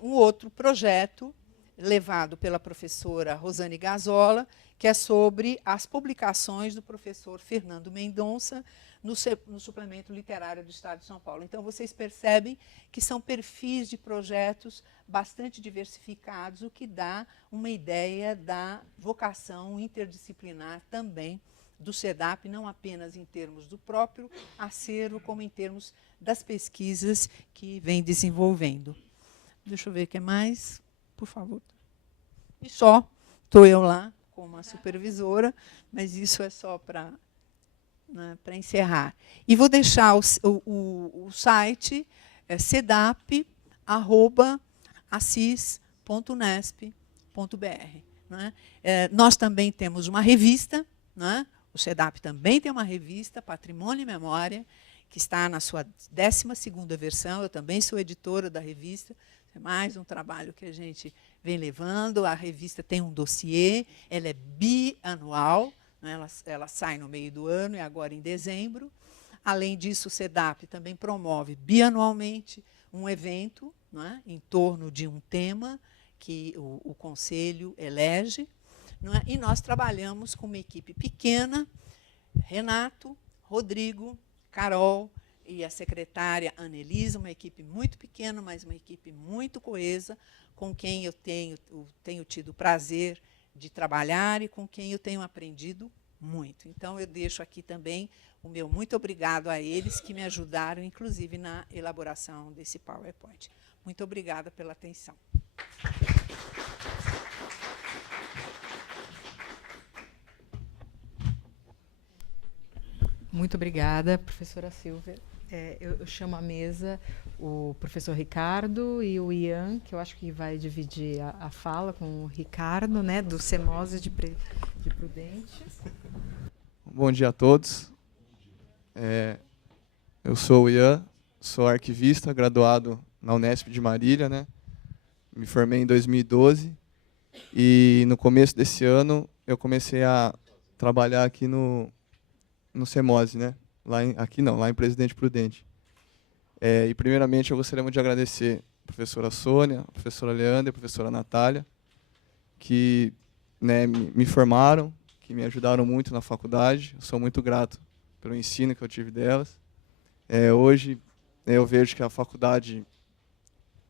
um outro projeto, levado pela professora Rosane Gazola, que é sobre as publicações do professor Fernando Mendonça no suplemento literário do Estado de São Paulo. Então, vocês percebem que são perfis de projetos bastante diversificados, o que dá uma ideia da vocação interdisciplinar também do SEDAP, não apenas em termos do próprio acervo, como em termos das pesquisas que vem desenvolvendo. Deixa eu ver o que mais, por favor. E só estou eu lá como a supervisora, mas isso é só para encerrar. E vou deixar o site sedap@assis.unesp.br. Né? Nós também temos uma revista, né? O SEDAP também tem uma revista, Patrimônio e Memória, que está na sua 12ª versão. Eu também sou editora da revista. É mais um trabalho que a gente vem levando. A revista tem um dossiê, ela é bianual, né? Ela sai no meio do ano e agora em dezembro. Além disso, o SEDAP também promove bianualmente um evento, né, em torno de um tema que o Conselho elege. Não é? E nós trabalhamos com uma equipe pequena, Renato, Rodrigo, Carol e a secretária Anelisa, uma equipe muito pequena, mas uma equipe muito coesa, com quem eu tenho tido o prazer de trabalhar e com quem eu tenho aprendido muito. Então, eu deixo aqui também o meu muito obrigado a eles, que me ajudaram, inclusive, na elaboração desse PowerPoint. Muito obrigada pela atenção. Muito obrigada, professora Silvia. Eu chamo à mesa o professor Ricardo e o Ian, que eu acho que vai dividir a fala com o Ricardo, né, do CEMOSE de Prudente. Bom dia a todos. Eu sou o Ian, sou arquivista, graduado na Unesp de Marília, né? Me formei em 2012 e no começo desse ano eu comecei a trabalhar aqui no CEMOSE, né? Lá em Presidente Prudente. E primeiramente eu gostaria de agradecer a professora Sônia, a professora Leandra e a professora Natália, que, né, me formaram, que me ajudaram muito na faculdade. Eu sou muito grato pelo ensino que eu tive delas. Hoje eu vejo que a faculdade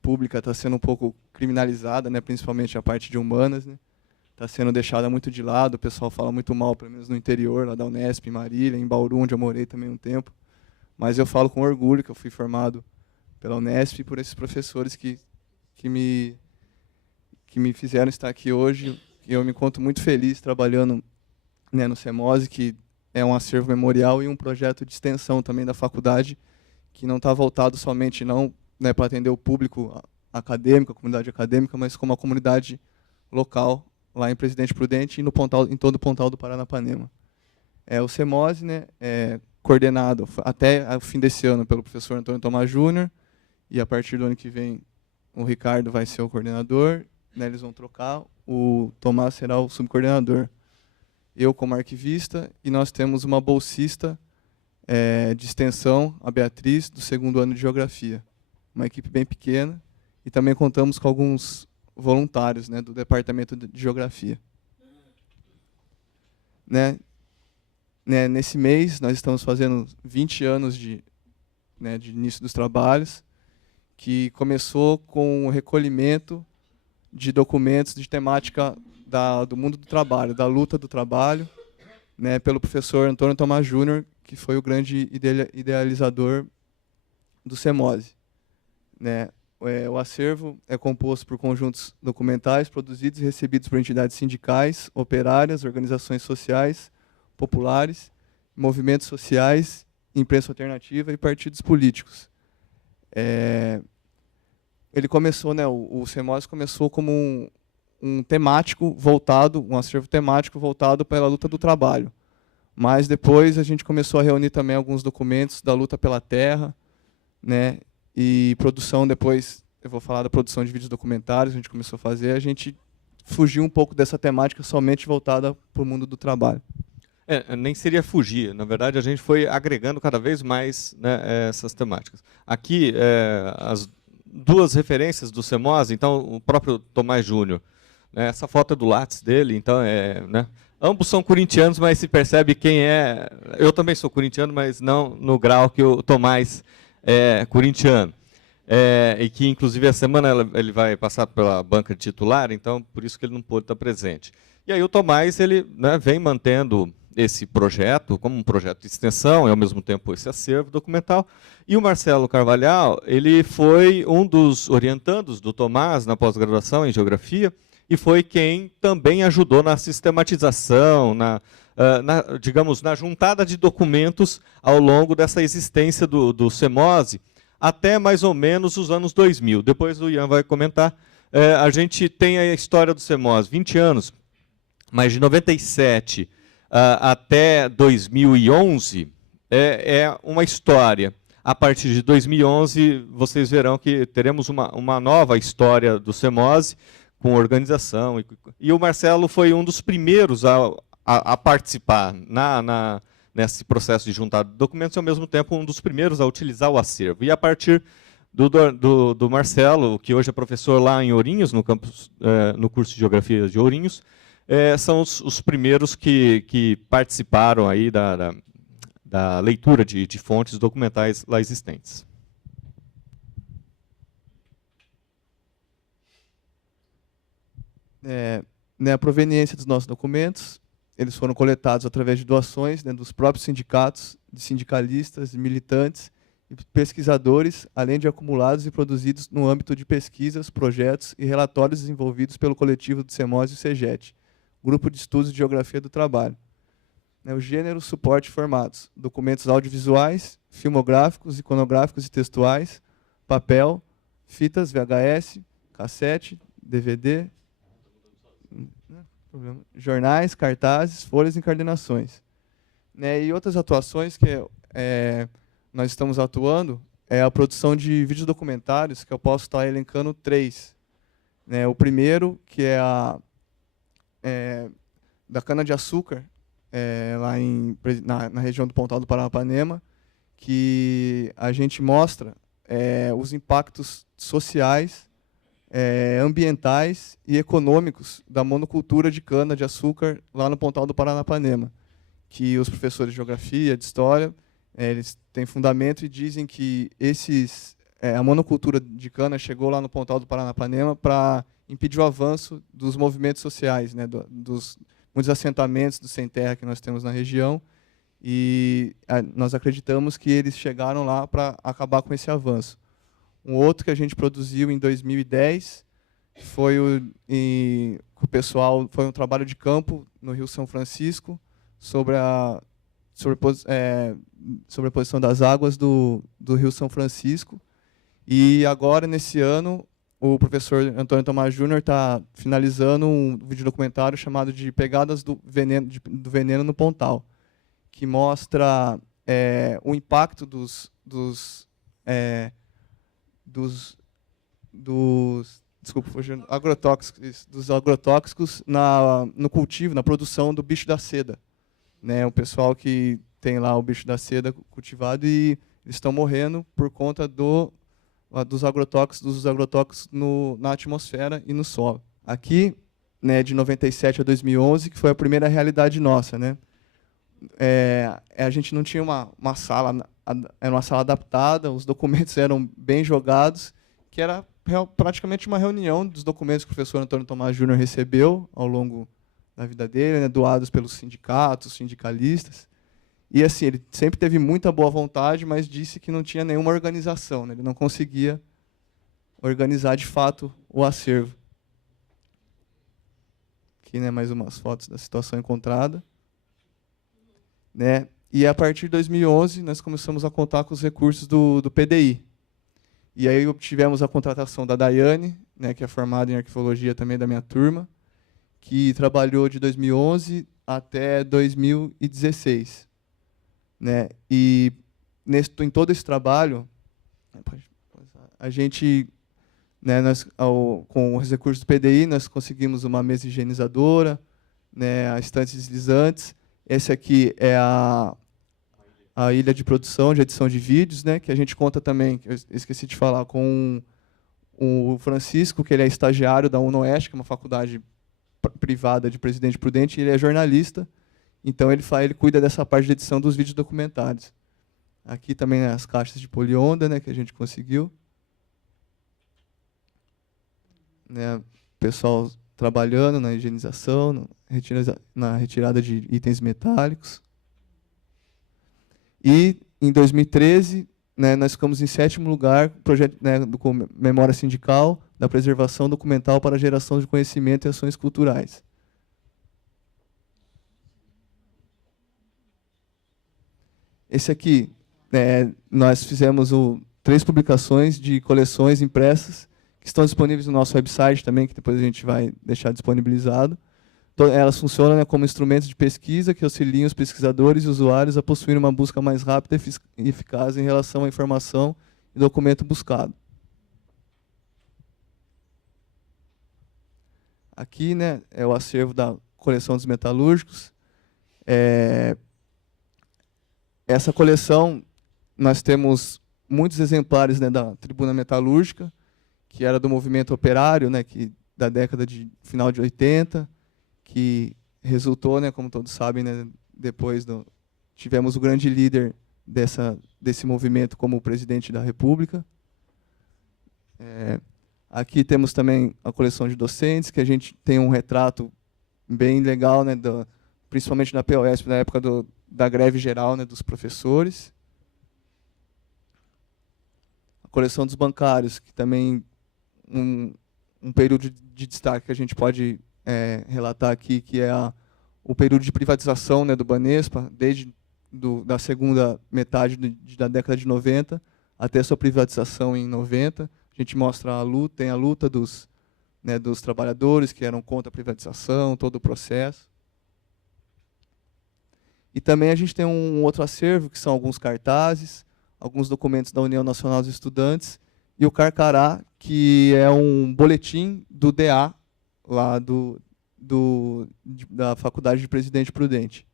pública está sendo um pouco criminalizada, né, principalmente a parte de humanas, né, está sendo deixada muito de lado, o pessoal fala muito mal, pelo menos no interior, lá da Unesp, em Marília, em Bauru, onde eu morei também um tempo, mas eu falo com orgulho que eu fui formado pela Unesp e por esses professores que me fizeram estar aqui hoje, e eu me conto muito feliz trabalhando, né, no CEMOSE, que é um acervo memorial e um projeto de extensão também da faculdade, que não está voltado somente não, né, para atender o público acadêmico, a comunidade acadêmica, mas como a comunidade local, lá em Presidente Prudente e no Pontal, em todo o Pontal do Paranapanema. O CEMOSE, né, é coordenado até o fim desse ano pelo professor Antônio Tomás Júnior, e a partir do ano que vem o Ricardo vai ser o coordenador, né, eles vão trocar, o Tomás será o subcoordenador. Eu como arquivista, e nós temos uma bolsista de extensão, a Beatriz, do 2º ano de Geografia. Uma equipe bem pequena, e também contamos com alguns voluntários, né, do Departamento de Geografia. Nesse mês, nós estamos fazendo 20 anos de início dos trabalhos, que começou com o recolhimento de documentos de temática do mundo do trabalho, da luta do trabalho, né, pelo professor Antônio Tomás Júnior, que foi o grande idealizador do CEMOSE. Né. O acervo é composto por conjuntos documentais produzidos e recebidos por entidades sindicais, operárias, organizações sociais, populares, movimentos sociais, imprensa alternativa e partidos políticos. Ele começou, né, o CEMOSE começou como um temático voltado, um acervo temático voltado pela luta do trabalho. Mas depois a gente começou a reunir também alguns documentos da luta pela terra, né, e produção, depois eu vou falar da produção de vídeos documentários, a gente começou a fazer, a gente fugiu um pouco dessa temática somente voltada para o mundo do trabalho. Nem seria fugir, na verdade a gente foi agregando cada vez mais, né, essas temáticas. Aqui, as duas referências do CEMOSE, então o próprio Tomás Júnior, né, essa foto é do Lattes dele, então né, ambos são corintianos, mas se percebe quem é. Eu também sou corintiano, mas não no grau que o Tomás é corintiano. E que, inclusive, a semana ele vai passar pela banca de titular, então, por isso que ele não pôde estar presente. E aí o Tomás, ele, né, vem mantendo esse projeto como um projeto de extensão e, ao mesmo tempo, esse acervo documental. E o Marcelo Carvalhal, ele foi um dos orientandos do Tomás na pós-graduação em Geografia e foi quem também ajudou na sistematização, digamos, na juntada de documentos ao longo dessa existência do CEMOSE, até mais ou menos os anos 2000. Depois o Ian vai comentar. A gente tem a história do CEMOSE, 20 anos, mas de 97 até 2011 é uma história. A partir de 2011, vocês verão que teremos uma nova história do CEMOSE, com organização. E o Marcelo foi um dos primeiros a participar nesse processo de juntar documentos e, ao mesmo tempo, um dos primeiros a utilizar o acervo. E a partir do Marcelo, que hoje é professor lá em Ourinhos, no campus, no curso de Geografia de Ourinhos, são os primeiros que participaram aí da leitura de fontes documentais lá existentes. A proveniência dos nossos documentos, eles foram coletados através de doações, né, dos próprios sindicatos, de sindicalistas, de militantes e pesquisadores, além de acumulados e produzidos no âmbito de pesquisas, projetos e relatórios desenvolvidos pelo coletivo do CEMOSE e o CEGET, Grupo de Estudos de Geografia do Trabalho. O gênero, suporte formatos: documentos audiovisuais, filmográficos, iconográficos e textuais, papel, fitas VHS, cassete, DVD, jornais, cartazes, folhas e encadernações. E outras atuações que nós estamos atuando é a produção de vídeos documentários, que eu posso estar elencando 3. O primeiro, que é da cana-de-açúcar, lá na região do Pontal do Paranapanema, que a gente mostra os impactos sociais, ambientais e econômicos da monocultura de cana-de-açúcar lá no Pontal do Paranapanema, que os professores de Geografia, de História, eles têm fundamento e dizem que a monocultura de cana chegou lá no Pontal do Paranapanema para impedir o avanço dos movimentos sociais, né, dos muitos assentamentos do sem terra que nós temos na região, e nós acreditamos que eles chegaram lá para acabar com esse avanço. Um outro que a gente produziu em 2010 foi o pessoal, foi um trabalho de campo no Rio São Francisco sobre a sobreposição das águas do Rio São Francisco. E agora, nesse ano, o professor Antônio Tomás Júnior está finalizando um videodocumentário chamado de Pegadas do Veneno no Pontal, que mostra o impacto dos agrotóxicos no cultivo, na produção do bicho da seda. Né, o pessoal que tem lá o bicho da seda cultivado e eles estão morrendo por conta dos agrotóxicos na atmosfera e no solo. Aqui, né, de 97 a 2011, que foi a primeira realidade nossa, né? A gente não tinha uma sala, era uma sala adaptada, os documentos eram bem jogados, que era praticamente uma reunião dos documentos que o professor Antônio Tomás Júnior recebeu ao longo da vida dele, né, doados pelos sindicatos, sindicalistas. E assim, ele sempre teve muita boa vontade, mas disse que não tinha nenhuma organização, né, ele não conseguia organizar de fato o acervo. Aqui, né, mais umas fotos da situação encontrada. Né, e a partir de 2011 nós começamos a contar com os recursos do PDI. E aí obtivemos a contratação da Daiane, né, que é formada em arqueologia também da minha turma, que trabalhou de 2011 até 2016. Né? E em todo esse trabalho, a gente, né, com os recursos do PDI, nós conseguimos uma mesa higienizadora, né, a estantes deslizantes. Esse aqui é a ilha de produção, de edição de vídeos, né, que a gente conta também, eu esqueci de falar, com o Francisco, que ele é estagiário da UNOeste, que é uma faculdade privada de Presidente Prudente, e ele é jornalista, então ele cuida dessa parte de edição dos vídeos documentários. Aqui também as caixas de polionda, né, que a gente conseguiu. Né, o pessoal trabalhando na higienização, na retirada de itens metálicos. E, em 2013, né, nós ficamos em 7º lugar, projeto, né, do Memória Sindical, da preservação documental para a geração de conhecimento e ações culturais. Esse aqui, nós fizemos 3 publicações de coleções impressas, que estão disponíveis no nosso website também, que depois a gente vai deixar disponibilizado. Elas funcionam, né, como instrumentos de pesquisa que auxiliam os pesquisadores e usuários a possuir uma busca mais rápida e eficaz em relação à informação e documento buscado. Aqui, né, é o acervo da coleção dos metalúrgicos. Essa coleção, nós temos muitos exemplares, né, da Tribuna Metalúrgica, que era do movimento operário, né, da década de final de 80, que resultou, né, como todos sabem, né, depois tivemos o grande líder desse movimento como o presidente da República. Aqui temos também a coleção de docentes, que a gente tem um retrato bem legal, né, principalmente na POSP, na época da greve geral, né, dos professores. A coleção dos bancários, que também um período de destaque que a gente pode relatar aqui, que é o período de privatização, né, do Banespa, desde da segunda metade da década de 90 até a sua privatização em 90. A gente mostra tem a luta dos trabalhadores que eram contra a privatização, todo o processo. E também a gente tem um outro acervo, que são alguns cartazes, alguns documentos da União Nacional dos Estudantes, e o Carcará, que é um boletim do DA, lá da Faculdade de Presidente Prudente.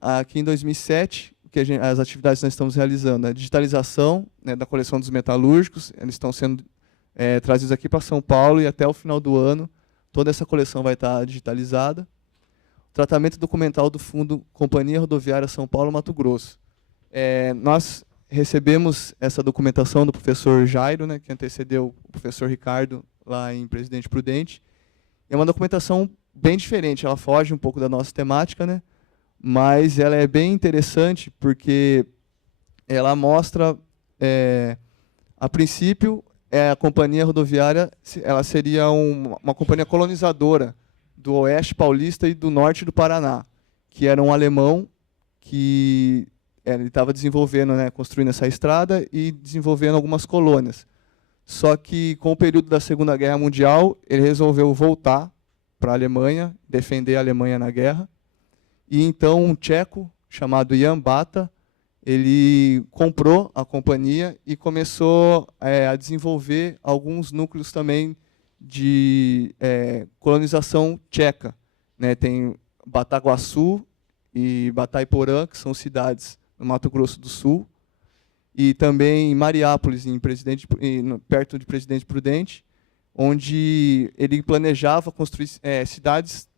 Aqui em 2007, as atividades que nós estamos realizando, a digitalização, né, da coleção dos metalúrgicos, eles estão sendo trazidos aqui para São Paulo, e até o final do ano toda essa coleção vai estar digitalizada. tratamento documental do Fundo Companhia Rodoviária São Paulo-Mato Grosso. Nós recebemos essa documentação do professor Jairo, né, que antecedeu o professor Ricardo lá em Presidente Prudente. É uma documentação bem diferente, ela foge um pouco da nossa temática, né, mas ela é bem interessante porque ela mostra, a princípio, a companhia rodoviária ela seria uma companhia colonizadora do oeste paulista e do norte do Paraná, que era um alemão que ele estava desenvolvendo, né, construindo essa estrada e desenvolvendo algumas colônias. Só que, com o período da Segunda Guerra Mundial, ele resolveu voltar para a Alemanha, defender a Alemanha na guerra. E então um tcheco chamado Jan Bata, ele comprou a companhia e começou a desenvolver alguns núcleos também de colonização tcheca, né? Tem Bataguaçu e Batayporã, que são cidades no Mato Grosso do Sul, e também Mariápolis, perto de Presidente Prudente, onde ele planejava construir cidades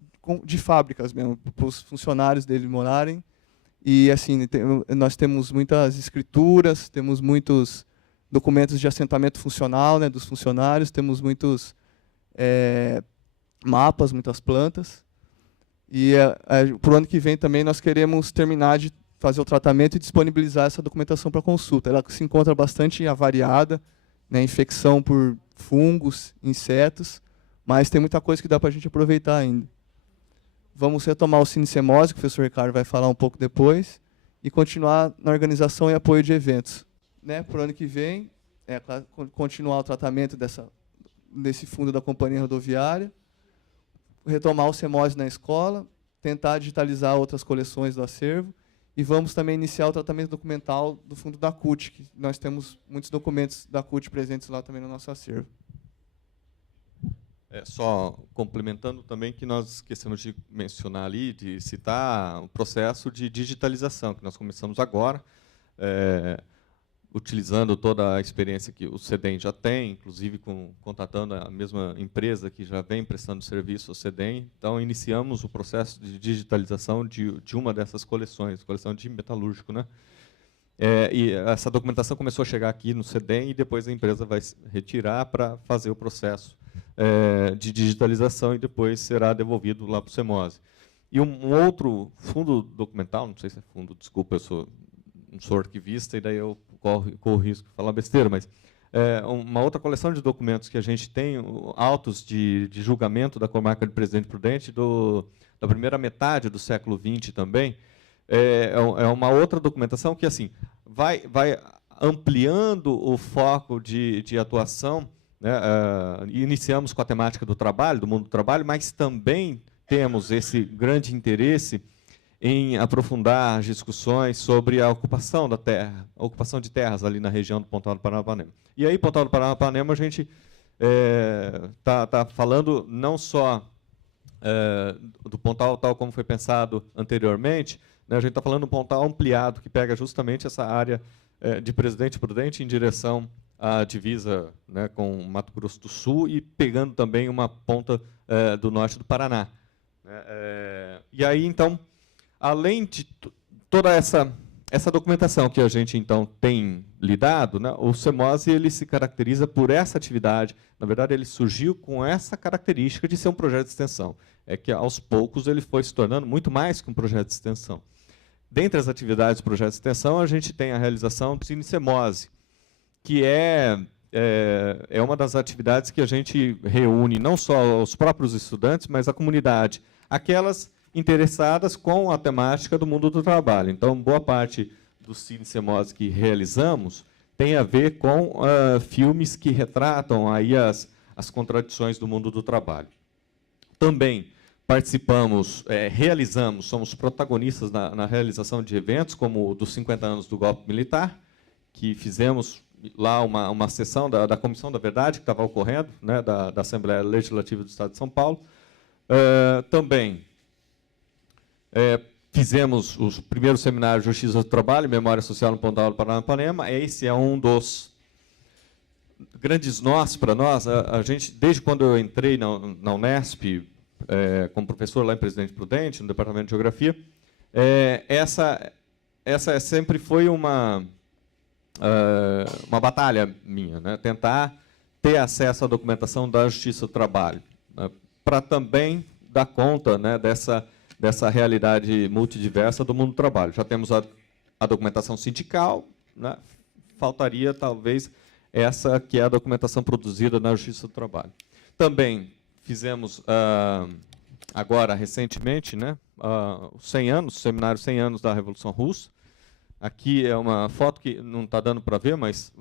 de fábricas mesmo, para os funcionários dele morarem. E assim, nós temos muitas escrituras, temos muitos documentos de assentamento funcional, né, dos funcionários, temos muitos mapas, muitas plantas. E para o ano que vem também nós queremos terminar de fazer o tratamento e disponibilizar essa documentação para consulta. Ela se encontra bastante avariada, né, infecção por fungos, insetos, mas tem muita coisa que dá para a gente aproveitar ainda. Vamos retomar o Cinesemmose, que o professor Ricardo vai falar um pouco depois, e continuar na organização e apoio de eventos. Né, para o ano que vem, continuar o tratamento desse fundo da companhia rodoviária, retomar o Semmose na escola, tentar digitalizar outras coleções do acervo, e vamos também iniciar o tratamento documental do fundo da CUT, que nós temos muitos documentos da CUT presentes lá também no nosso acervo. Só complementando também que nós esquecemos de mencionar ali, de citar o processo de digitalização, que nós começamos agora, utilizando toda a experiência que o CEDEM já tem, inclusive contatando a mesma empresa que já vem prestando serviço ao CEDEM. Então, iniciamos o processo de digitalização de uma dessas coleções, coleção de metalúrgico, né? E essa documentação começou a chegar aqui no CEDEM e depois a empresa vai retirar para fazer o processo de digitalização e depois será devolvido lá para o Semmose. E um outro fundo documental, não sei se é fundo, desculpa, eu não sou arquivista e daí eu corro o risco de falar besteira, mas uma outra coleção de documentos que a gente tem, autos de julgamento da comarca de Presidente Prudente da primeira metade do século XX também, é uma outra documentação que assim vai ampliando o foco de atuação, né? Iniciamos com a temática do trabalho, do mundo do trabalho, mas também temos esse grande interesse em aprofundar as discussões sobre a ocupação da terra, a ocupação de terras ali na região do Pontal do Paranapanema. E aí, Pontal do Paranapanema, a gente está falando não só do Pontal tal como foi pensado anteriormente, né, a gente está falando de um Pontal ampliado, que pega justamente essa área de Presidente Prudente em direção à divisa, né, com Mato Grosso do Sul e pegando também uma ponta do norte do Paraná. E aí, então, além de toda essa documentação que a gente então tem lidado, né, o Semmose ele se caracteriza por essa atividade. Na verdade, ele surgiu com essa característica de ser um projeto de extensão. É que, aos poucos, ele foi se tornando muito mais que um projeto de extensão. Dentre as atividades do projeto de extensão, a gente tem a realização do Cinesemmose, que é uma das atividades que a gente reúne não só os próprios estudantes, mas a comunidade, aquelas interessadas com a temática do mundo do trabalho. Então, boa parte dos Cinesemmose que realizamos tem a ver com filmes que retratam aí as contradições do mundo do trabalho. Também participamos, realizamos, somos protagonistas na realização de eventos, como o dos 50 anos do golpe militar, que fizemos lá uma sessão da Comissão da Verdade, que estava ocorrendo, né, da Assembleia Legislativa do Estado de São Paulo. Também fizemos o primeiro seminário Justiça do Trabalho, Memória Social no Pontal do Paranapanema. Esse é um dos grandes nós para nós. A gente, desde quando eu entrei na Unesp, como professor lá em Presidente Prudente, no Departamento de Geografia, essa sempre foi uma batalha minha, né? Tentar ter acesso à documentação da Justiça do Trabalho, né? Para também dar conta, né, dessa realidade multidiversa do mundo do trabalho. Já temos a documentação sindical, né? Faltaria, talvez, essa que é a documentação produzida na Justiça do Trabalho. Também fizemos, agora, recentemente, né, os 100 anos, o seminário 100 anos da Revolução Russa. Aqui é uma foto que não está dando para ver, mas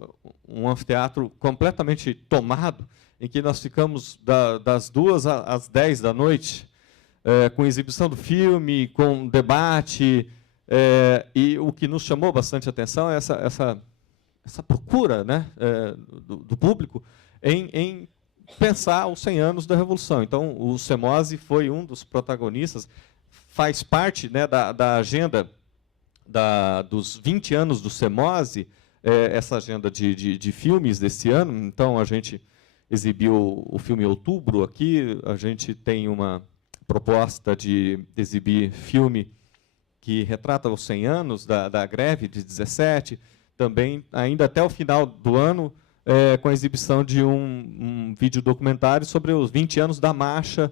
um anfiteatro completamente tomado, em que nós ficamos das 2 às 10 da noite, com exibição do filme, com debate, e o que nos chamou bastante atenção é essa procura, né, do público em pensar os 100 anos da Revolução. Então, o CEMOSE foi um dos protagonistas, faz parte, né, da agenda dos 20 anos do CEMOSE, essa agenda de filmes desse ano. Então, a gente exibiu o filme Outubro aqui, a gente tem uma proposta de exibir filme que retrata os 100 anos da greve de 17, também, ainda até o final do ano, com a exibição de um vídeo documentário sobre os 20 anos da marcha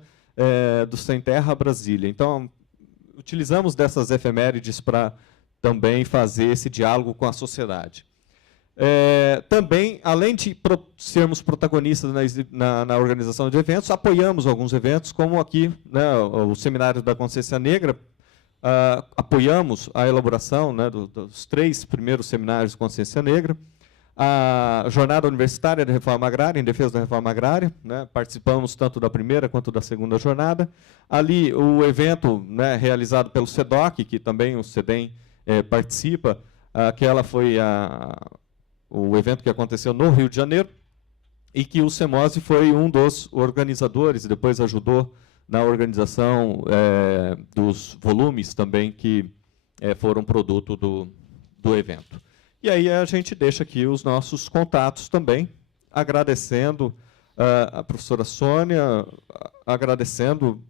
do Sem Terra a Brasília. Então, utilizamos dessas efemérides para também fazer esse diálogo com a sociedade. Também, além de sermos protagonistas na organização de eventos, apoiamos alguns eventos, como aqui, né, o Seminário da Consciência Negra. Apoiamos a elaboração, né, dos 3 primeiros seminários de consciência negra, a Jornada Universitária de Reforma Agrária, em defesa da reforma agrária, né, participamos tanto da primeira quanto da segunda jornada. Ali, o evento, né, realizado pelo SEDOC, que também o SEDEM participa, aquela foi o evento que aconteceu no Rio de Janeiro, e que o CEMOSE foi um dos organizadores, e depois ajudou na organização dos volumes também que foram produto do evento. E aí a gente deixa aqui os nossos contatos também, agradecendo a professora Sônia, agradecendo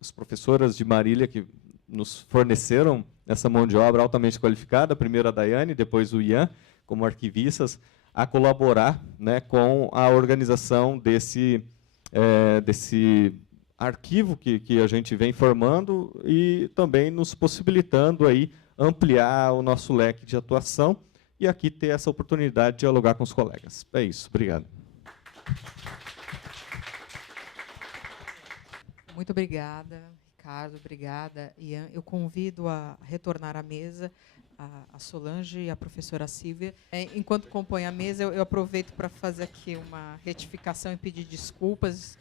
as professoras de Marília que nos forneceram essa mão de obra altamente qualificada, primeiro a Daiane, depois o Ian, como arquivistas, a colaborar, né, com a organização desse arquivo que a gente vem formando e também nos possibilitando aí ampliar o nosso leque de atuação e aqui ter essa oportunidade de dialogar com os colegas. É isso. Obrigado. Muito obrigada, Ricardo. Obrigada, Ian. Eu convido a retornar à mesa a Solange e a professora Silvia. Enquanto compõe a mesa, eu aproveito para fazer aqui uma retificação e pedir desculpas.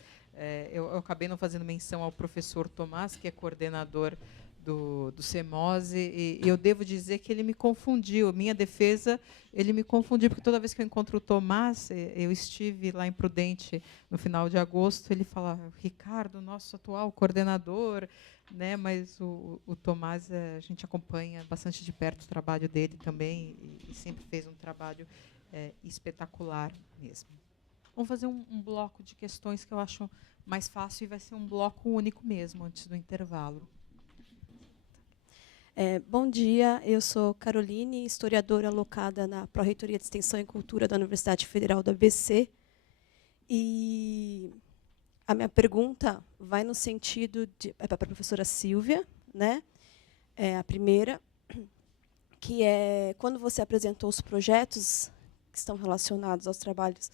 Eu acabei não fazendo menção ao professor Tomás, que é coordenador do CEMOSE, e eu devo dizer que ele me confundiu. Minha defesa, ele me confundiu, porque toda vez que eu encontro o Tomás, eu estive lá em Prudente no final de agosto, ele fala, Ricardo, nosso atual coordenador, né? Mas o Tomás, a gente acompanha bastante de perto o trabalho dele também, e sempre fez um trabalho espetacular mesmo. Vamos fazer um bloco de questões que eu acho mais fácil, e vai ser um bloco único mesmo, antes do intervalo. Bom dia, eu sou Caroline, historiadora alocada na Pró-Reitoria de Extensão e Cultura da Universidade Federal do ABC. E a minha pergunta vai no sentido para a professora Silvia, né? A primeira, que é quando você apresentou os projetos que estão relacionados aos trabalhos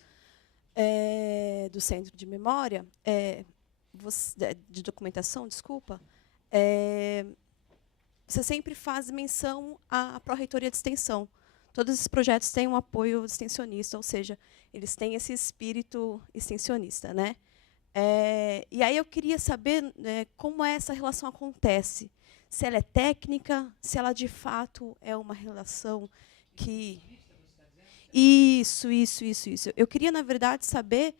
do Centro de Memória, de documentação, desculpa, você sempre faz menção à Pró-Reitoria de Extensão. Todos esses projetos têm um apoio extensionista, ou seja, eles têm esse espírito extensionista, né? E aí eu queria saber como essa relação acontece. Se ela é técnica, se ela de fato é uma relação que... Isso. Eu queria, na verdade, saber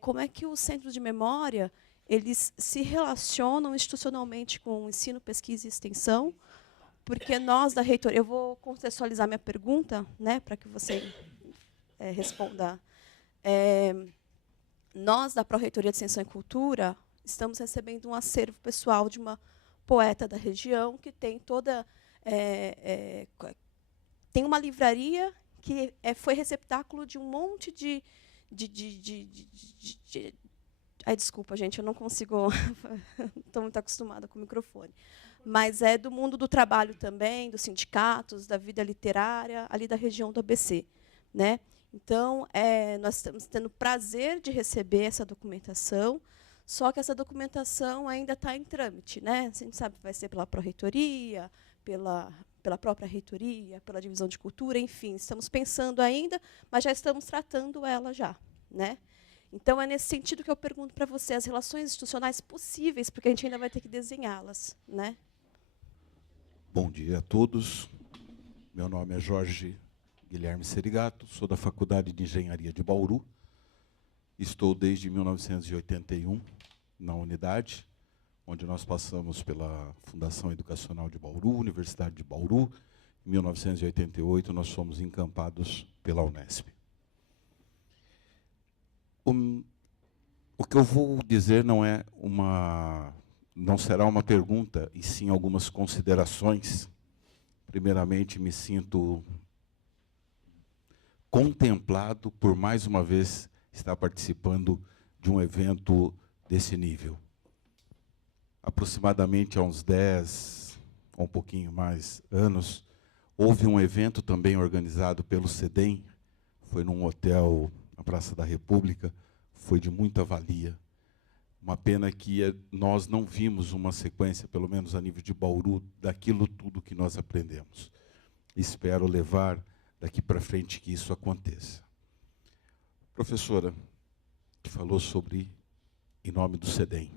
como é que os centros de memória eles se relacionam institucionalmente com o ensino, pesquisa e extensão, porque nós da reitoria, eu vou contextualizar minha pergunta, né, para que você responda. Nós da Pró-Reitoria de Extensão e Cultura estamos recebendo um acervo pessoal de uma poeta da região que tem toda... tem uma livraria que foi receptáculo de um monte de ai, desculpa, gente, eu não consigo... Estou muito acostumada com o microfone. Mas é do mundo do trabalho também, dos sindicatos, da vida literária, ali da região do ABC. Né? Então, nós estamos tendo o prazer de receber essa documentação, só que essa documentação ainda está em trâmite. Né? A gente sabe que vai ser pela pró-reitoria, pela própria reitoria, pela divisão de cultura, enfim, estamos pensando ainda, mas já estamos tratando ela já. Né? Então, é nesse sentido que eu pergunto para você as relações institucionais possíveis, porque a gente ainda vai ter que desenhá-las. Né? Bom dia a todos. Meu nome é Jorge Guilherme Serigato, sou da Faculdade de Engenharia de Bauru. Estou desde 1981 na unidade, onde nós passamos pela Fundação Educacional de Bauru, Universidade de Bauru. Em 1988, nós fomos encampados pela Unesp. O que eu vou dizer não será uma pergunta, e sim algumas considerações. Primeiramente, me sinto contemplado por, mais uma vez, estar participando de um evento desse nível. Aproximadamente há uns 10, ou um pouquinho mais, anos, houve um evento também organizado pelo CEDEM, foi num hotel na Praça da República, foi de muita valia. Uma pena que nós não vimos uma sequência, pelo menos a nível de Bauru, daquilo tudo que nós aprendemos. Espero levar daqui para frente que isso aconteça. Professora, que falou sobre, em nome do CEDEM,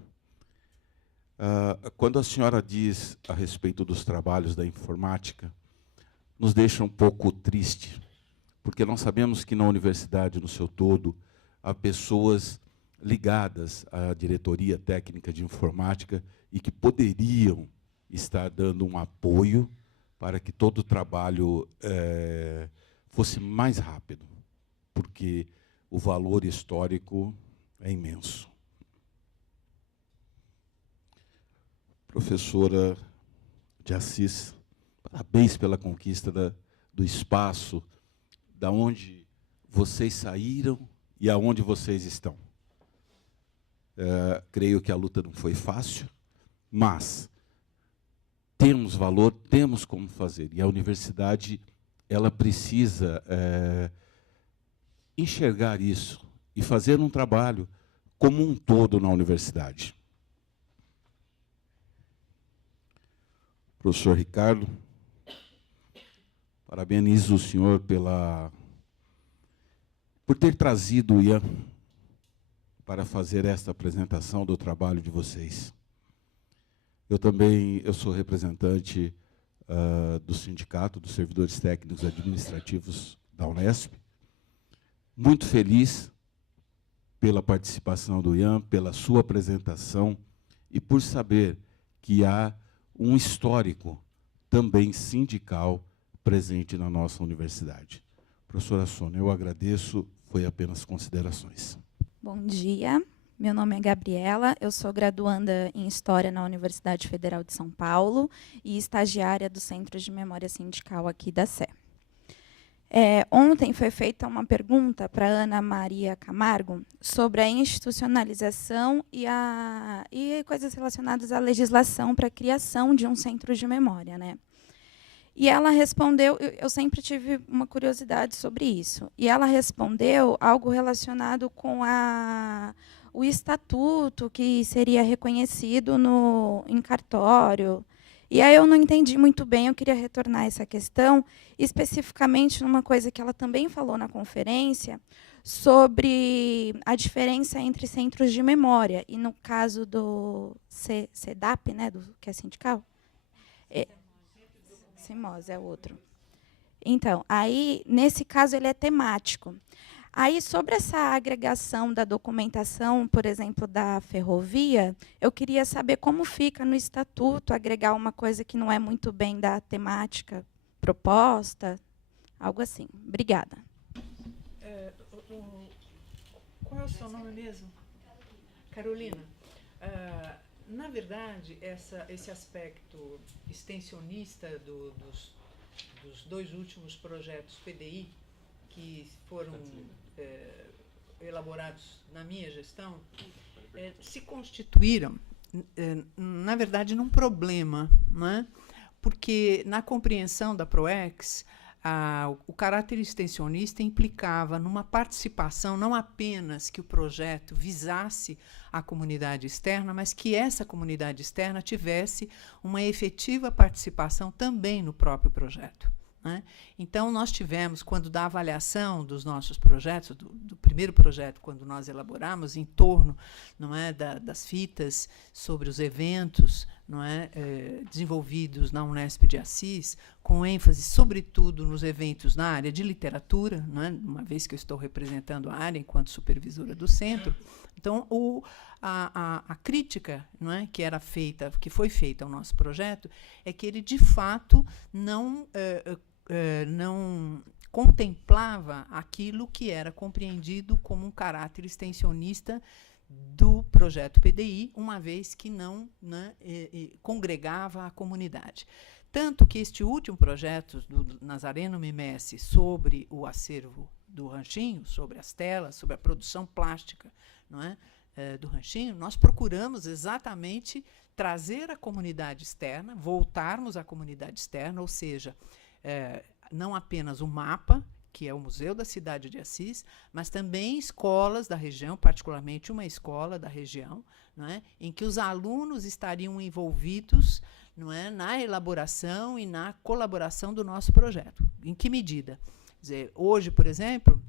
quando a senhora diz a respeito dos trabalhos da informática, nos deixa um pouco triste, porque nós sabemos que na universidade, no seu todo, há pessoas ligadas à diretoria técnica de informática e que poderiam estar dando um apoio para que todo o trabalho fosse mais rápido, porque o valor histórico é imenso. Professora de Assis, parabéns pela conquista do espaço, da onde vocês saíram e aonde vocês estão. Creio que a luta não foi fácil, mas temos valor, temos como fazer. E a universidade, ela precisa enxergar isso e fazer um trabalho como um todo na universidade. Professor Ricardo, parabenizo o senhor por ter trazido o Ian para fazer esta apresentação do trabalho de vocês. Eu sou representante do Sindicato dos Servidores Técnicos Administrativos da Unesp. Muito feliz pela participação do Ian, pela sua apresentação e por saber que há um histórico também sindical presente na nossa universidade. Professora Sônia, eu agradeço, foi apenas considerações. Bom dia, meu nome é Gabriela, eu sou graduanda em História na Universidade Federal de São Paulo e estagiária do Centro de Memória Sindical aqui da Sé. Ontem foi feita uma pergunta para Ana Maria Camargo sobre a institucionalização e coisas relacionadas à legislação para a criação de um centro de memória, né? E ela respondeu, eu sempre tive uma curiosidade sobre isso, e ela respondeu algo relacionado com o estatuto que seria reconhecido em cartório. E aí eu não entendi muito bem, eu queria retornar essa questão, especificamente numa coisa que ela também falou na conferência, sobre a diferença entre centros de memória. E no caso do CEDAP, né, que é sindical? CEMOS é outro. Então, aí, nesse caso, ele é temático. Aí, sobre essa agregação da documentação, por exemplo, da ferrovia, eu queria saber como fica no estatuto agregar uma coisa que não é muito bem da temática proposta, algo assim. Obrigada. Qual é o seu nome mesmo? Carolina. Na verdade, esse aspecto extensionista dos 2 últimos projetos PDI, que foram elaborados na minha gestão, se constituíram, na verdade, num problema, né? Porque, na compreensão da PROEX, o caráter extensionista implicava numa participação, não apenas que o projeto visasse a comunidade externa, mas que essa comunidade externa tivesse uma efetiva participação também no próprio projeto, né? Então, nós tivemos, quando da avaliação dos nossos projetos, do primeiro projeto, quando nós elaboramos em torno, não é, das fitas sobre os eventos, não é, desenvolvidos na Unesp de Assis, com ênfase, sobretudo, nos eventos na área de literatura, não é, uma vez que eu estou representando a área enquanto supervisora do centro. Então, a crítica, não é, que foi feita ao nosso projeto é que ele, de fato, não contemplava aquilo que era compreendido como um caráter extensionista do projeto PDI, uma vez que não, né, congregava a comunidade. Tanto que este último projeto do Nazareno Mimesse sobre o acervo do Ranchinho, sobre as telas, sobre a produção plástica, não é, do Ranchinho, nós procuramos exatamente trazer a comunidade externa, voltarmos à comunidade externa, ou seja, não apenas o mapa, que é o Museu da Cidade de Assis, mas também escolas da região, particularmente uma escola da região, não é, em que os alunos estariam envolvidos, não é, na elaboração e na colaboração do nosso projeto. Em que medida? Quer dizer, hoje, por exemplo,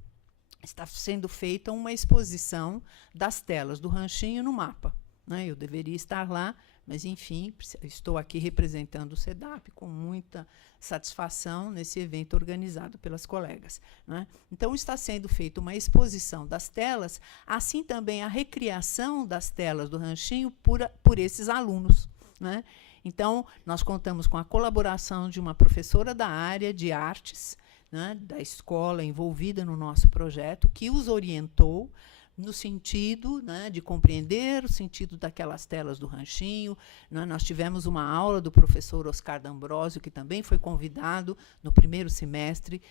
está sendo feita uma exposição das telas do Ranchinho no mapa, né? Eu deveria estar lá, mas, enfim, estou aqui representando o SEDAP com muita satisfação nesse evento organizado pelas colegas, né? Então, está sendo feita uma exposição das telas, assim também a recriação das telas do Ranchinho por esses alunos, né? Então, nós contamos com a colaboração de uma professora da área de artes, né, da escola envolvida no nosso projeto, que os orientou no sentido, né, de compreender o sentido daquelas telas do Ranchinho, né? Nós tivemos uma aula do professor Oscar D'Ambrosio, que também foi convidado no primeiro semestre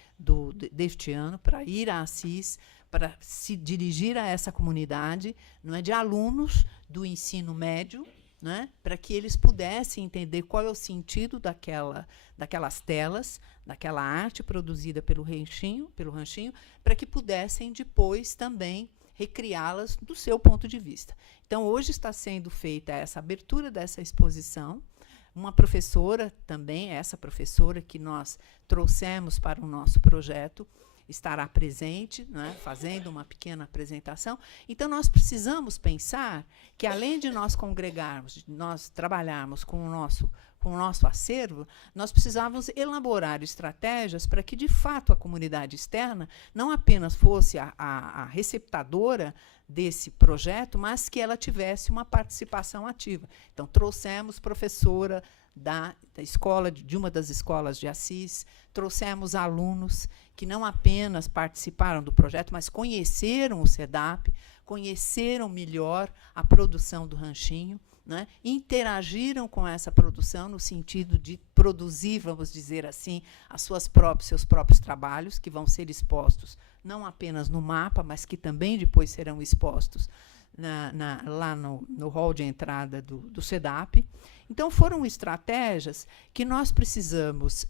deste ano para ir a Assis, para se dirigir a essa comunidade, não é, de alunos do ensino médio, né, para que eles pudessem entender qual é o sentido daquelas telas, daquela arte produzida pelo Ranchinho, para que pudessem depois também recriá-las do seu ponto de vista. Então, hoje está sendo feita essa abertura dessa exposição. Uma professora também, essa professora que nós trouxemos para o nosso projeto, estará presente, né, fazendo uma pequena apresentação. Então, nós precisamos pensar que, além de nós congregarmos, de nós trabalharmos com o nosso acervo, nós precisávamos elaborar estratégias para que, de fato, a comunidade externa não apenas fosse a receptadora desse projeto, mas que ela tivesse uma participação ativa. Então, trouxemos professora da escola, de uma das escolas de Assis, trouxemos alunos que não apenas participaram do projeto, mas conheceram o SEDAP, conheceram melhor a produção do Ranchinho, né, interagiram com essa produção no sentido de produzir, vamos dizer assim, seus próprios trabalhos, que vão ser expostos não apenas no mapa, mas que também depois serão expostos lá no hall de entrada do SEDAP. Então, foram estratégias que nós precisamos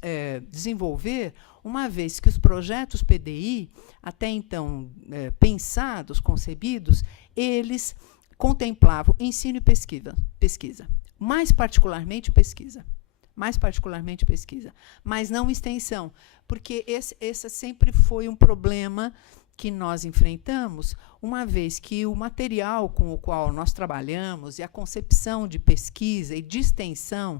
desenvolver, uma vez que os projetos PDI, até então pensados, concebidos, eles contemplavam ensino e pesquisa, mais particularmente pesquisa, mas não extensão, porque esse sempre foi um problema que nós enfrentamos, uma vez que o material com o qual nós trabalhamos e a concepção de pesquisa e de extensão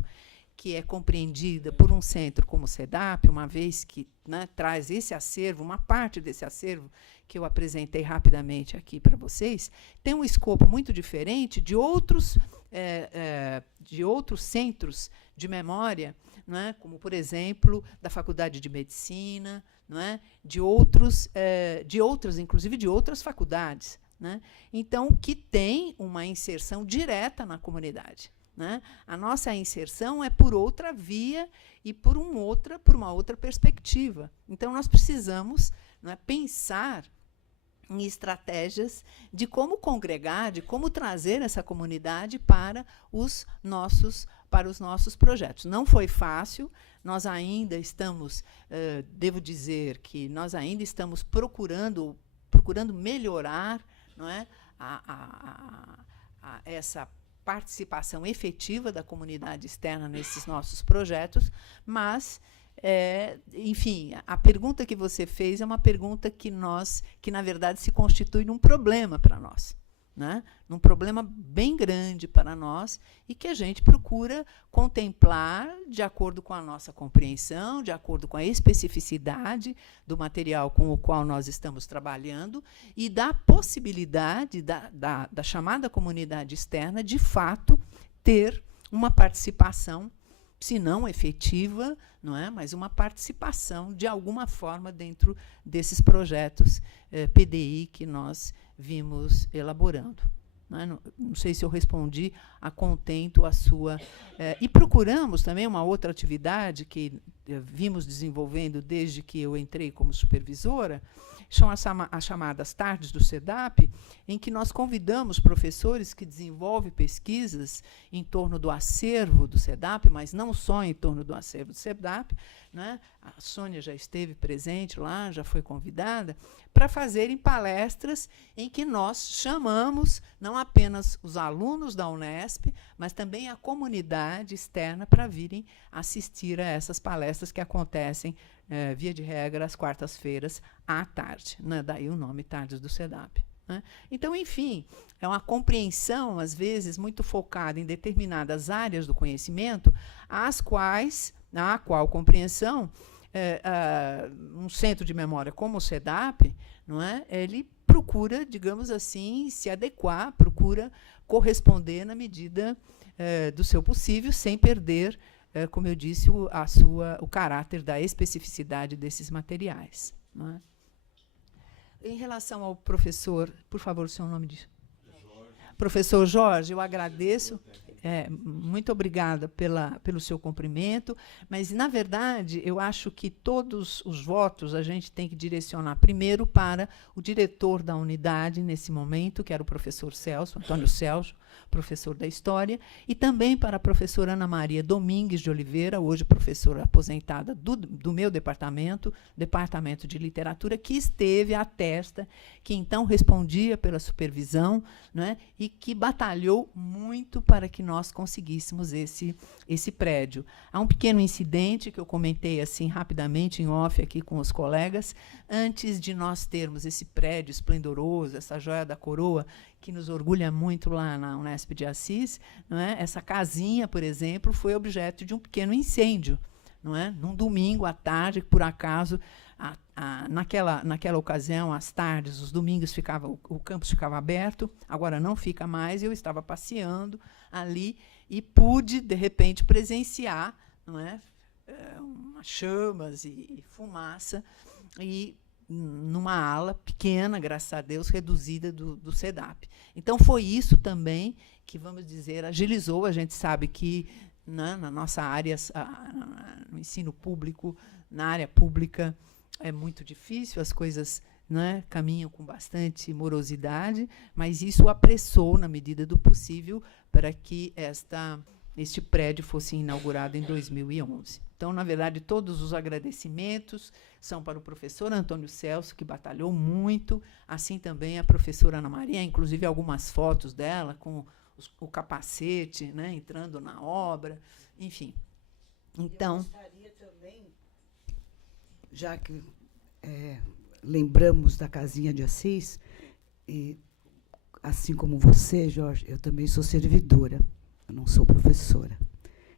que é compreendida por um centro como o SEDAP, uma vez que, né, traz esse acervo, uma parte desse acervo que eu apresentei rapidamente aqui para vocês, tem um escopo muito diferente de outros centros de memória, não é? Como, por exemplo, da Faculdade de Medicina, não é? Inclusive de outras faculdades, né? Então, que tem uma inserção direta na comunidade, né? A nossa inserção é por outra via e por uma outra perspectiva. Então, nós precisamos, né, pensar em estratégias de como congregar, de como trazer essa comunidade para os nossos projetos. Não foi fácil, nós ainda estamos, devo dizer que nós ainda estamos procurando melhorar, não é, essa participação efetiva da comunidade externa nesses nossos projetos, mas, enfim, a pergunta que você fez é uma pergunta que, na verdade, se constitui num problema para nós, né? Num problema bem grande para nós e que a gente procura contemplar de acordo com a nossa compreensão, de acordo com a especificidade do material com o qual nós estamos trabalhando e da possibilidade da chamada comunidade externa, de fato, ter uma participação, se não efetiva, não é, mas uma participação de alguma forma dentro desses projetos PDI que nós vimos elaborando. Não sei se eu respondi a contento a sua... e procuramos também uma outra atividade que vimos desenvolvendo desde que eu entrei como supervisora, são as chamadas Tardes do SEDAP, em que nós convidamos professores que desenvolvem pesquisas em torno do acervo do SEDAP, mas não só em torno do acervo do SEDAP, né? A Sônia já esteve presente lá, já foi convidada, para fazerem palestras em que nós chamamos não apenas os alunos da Unesp, mas também a comunidade externa para virem assistir a essas palestras que acontecem, via de regra, às quartas-feiras, à tarde, né? Daí o nome Tardes do SEDAP, né? Então, enfim, é uma compreensão, às vezes, muito focada em determinadas áreas do conhecimento, a qual compreensão um centro de memória como o SEDAP, não é? Ele procura, digamos assim, se adequar, procura corresponder na medida do seu possível, sem perder, como eu disse, o caráter da especificidade desses materiais, não é? Em relação ao professor, por favor, o seu nome de... Professor Jorge, eu agradeço. Muito obrigada pelo seu cumprimento, mas, na verdade, eu acho que todos os votos a gente tem que direcionar primeiro para o diretor da unidade, nesse momento, que era o professor Celso, Antônio Celso, professor da História, e também para a professora Ana Maria Domingues de Oliveira, hoje professora aposentada do meu departamento de Literatura, que esteve à testa, que então respondia pela supervisão, né, e que batalhou muito para que nós conseguíssemos esse prédio. Há um pequeno incidente que eu comentei assim rapidamente em off aqui com os colegas, antes de nós termos esse prédio esplendoroso, essa joia da coroa, que nos orgulha muito lá na Unesp de Assis, não é? Essa casinha, por exemplo, foi objeto de um pequeno incêndio, não é? Num domingo à tarde, que, por acaso, naquela ocasião, às tardes, os domingos, o campus ficava aberto, agora não fica mais, eu estava passeando ali e pude, de repente, presenciar, não é? Umas chamas e fumaça, e numa ala pequena, graças a Deus, reduzida do SEDAP. Então, foi isso também que, vamos dizer, agilizou. A gente sabe que, né, na nossa área, no ensino público, na área pública, é muito difícil, as coisas, né, caminham com bastante morosidade, mas isso apressou, na medida do possível, para que este prédio fosse inaugurado em 2011. Então, na verdade, todos os agradecimentos são para o professor Antônio Celso, que batalhou muito, assim também a professora Ana Maria, inclusive algumas fotos dela com o capacete, né, entrando na obra, enfim. Então, eu gostaria também, já que lembramos da casinha de Assis, e assim como você, Jorge, eu também sou servidora, eu não sou professora.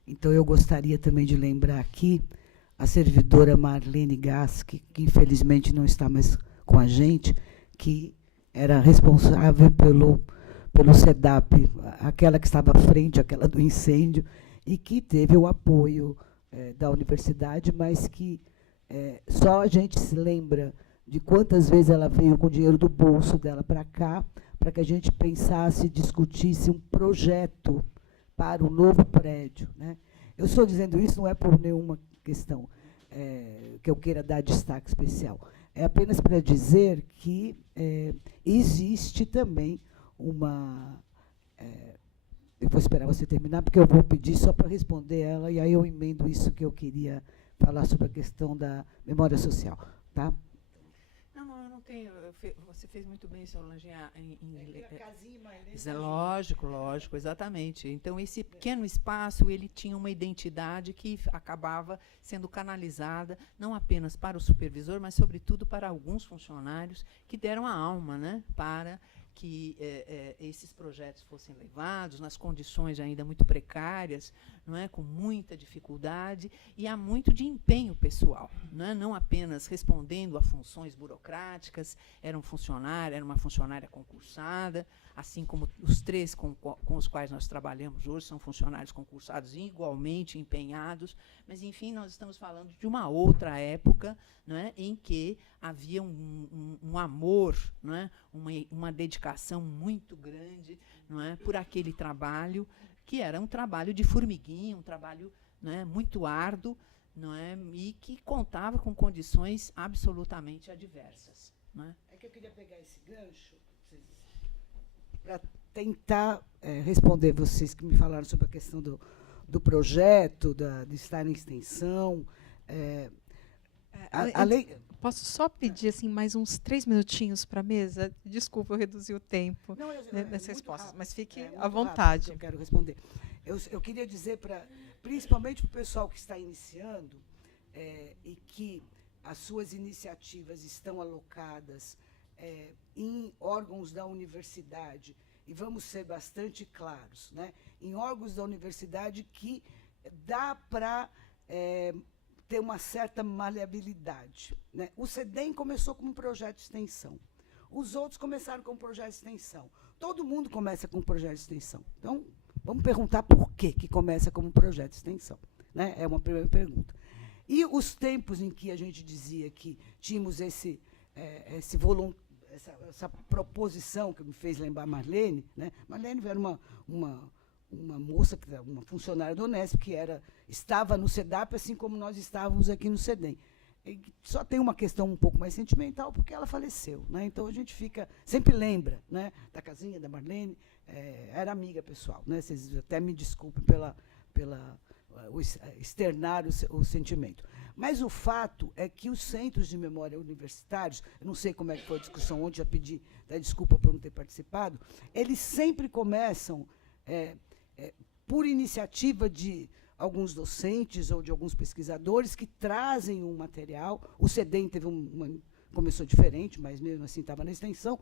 Então, eu gostaria também de lembrar aqui a servidora Marlene Gasque, que infelizmente não está mais com a gente, que era responsável pelo SEDAP, aquela que estava à frente, aquela do incêndio, e que teve o apoio da universidade, mas que só a gente se lembra de quantas vezes ela veio com o dinheiro do bolso dela para cá, para que a gente pensasse, discutisse um projeto para o novo prédio, né? Eu estou dizendo isso não é por nenhuma questão que eu queira dar destaque especial. É apenas para dizer que existe também uma... eu vou esperar você terminar, porque eu vou pedir só para responder ela, e aí eu emendo isso que eu queria falar sobre a questão da memória social. Tá? Não, eu não tenho. Você fez muito bem, Solange, casinha, lógico, exatamente. Então, esse pequeno espaço, ele tinha uma identidade que acabava sendo canalizada, não apenas para o supervisor, mas, sobretudo, para alguns funcionários que deram a alma, né, para que esses projetos fossem levados nas condições ainda muito precárias, não é, com muita dificuldade, e há muito de empenho pessoal, não apenas respondendo a funções burocráticas. Era uma funcionária concursada, assim como os 3 com os quais nós trabalhamos hoje são funcionários concursados e igualmente empenhados, mas, enfim, nós estamos falando de uma outra época, não é, em que havia um amor, não é, uma dedicação muito grande, não é, por aquele trabalho, que era um trabalho de formiguinha, um trabalho, não é, muito árduo, não é, e que contava com condições absolutamente adversas. Não é? É que eu queria pegar esse gancho para tentar responder vocês que me falaram sobre a questão do projeto, de estar em extensão. Além... Posso só pedir assim, mais uns 3 minutinhos para a mesa? Desculpa, eu reduzi o tempo nessas respostas, mas fique à vontade. Eu quero responder. Eu queria dizer, principalmente para o pessoal que está iniciando e que as suas iniciativas estão alocadas em órgãos da universidade, e vamos ser bastante claros, né, em órgãos da universidade que dá para ter uma certa maleabilidade, né? O CEDEM começou como um projeto de extensão. Os outros começaram com um projeto de extensão. Todo mundo começa com um projeto de extensão. Então, vamos perguntar por que começa como um projeto de extensão, né? É uma primeira pergunta. E os tempos em que a gente dizia que tínhamos essa proposição que me fez lembrar Marlene, né? Marlene era uma moça, uma funcionária do Unesp, que estava no SEDAP, assim como nós estávamos aqui no CEDEM. E só tem uma questão um pouco mais sentimental, porque ela faleceu, né? Então, a gente sempre lembra, né, da casinha da Marlene, era amiga pessoal, né? Vocês até me desculpem externar o sentimento. Mas o fato é que os centros de memória universitários, eu não sei como é que foi a discussão ontem, já pedi desculpa por não ter participado, eles sempre começam por iniciativa de alguns docentes ou de alguns pesquisadores que trazem um material. O CEDEM começou diferente, mas mesmo assim estava na extensão.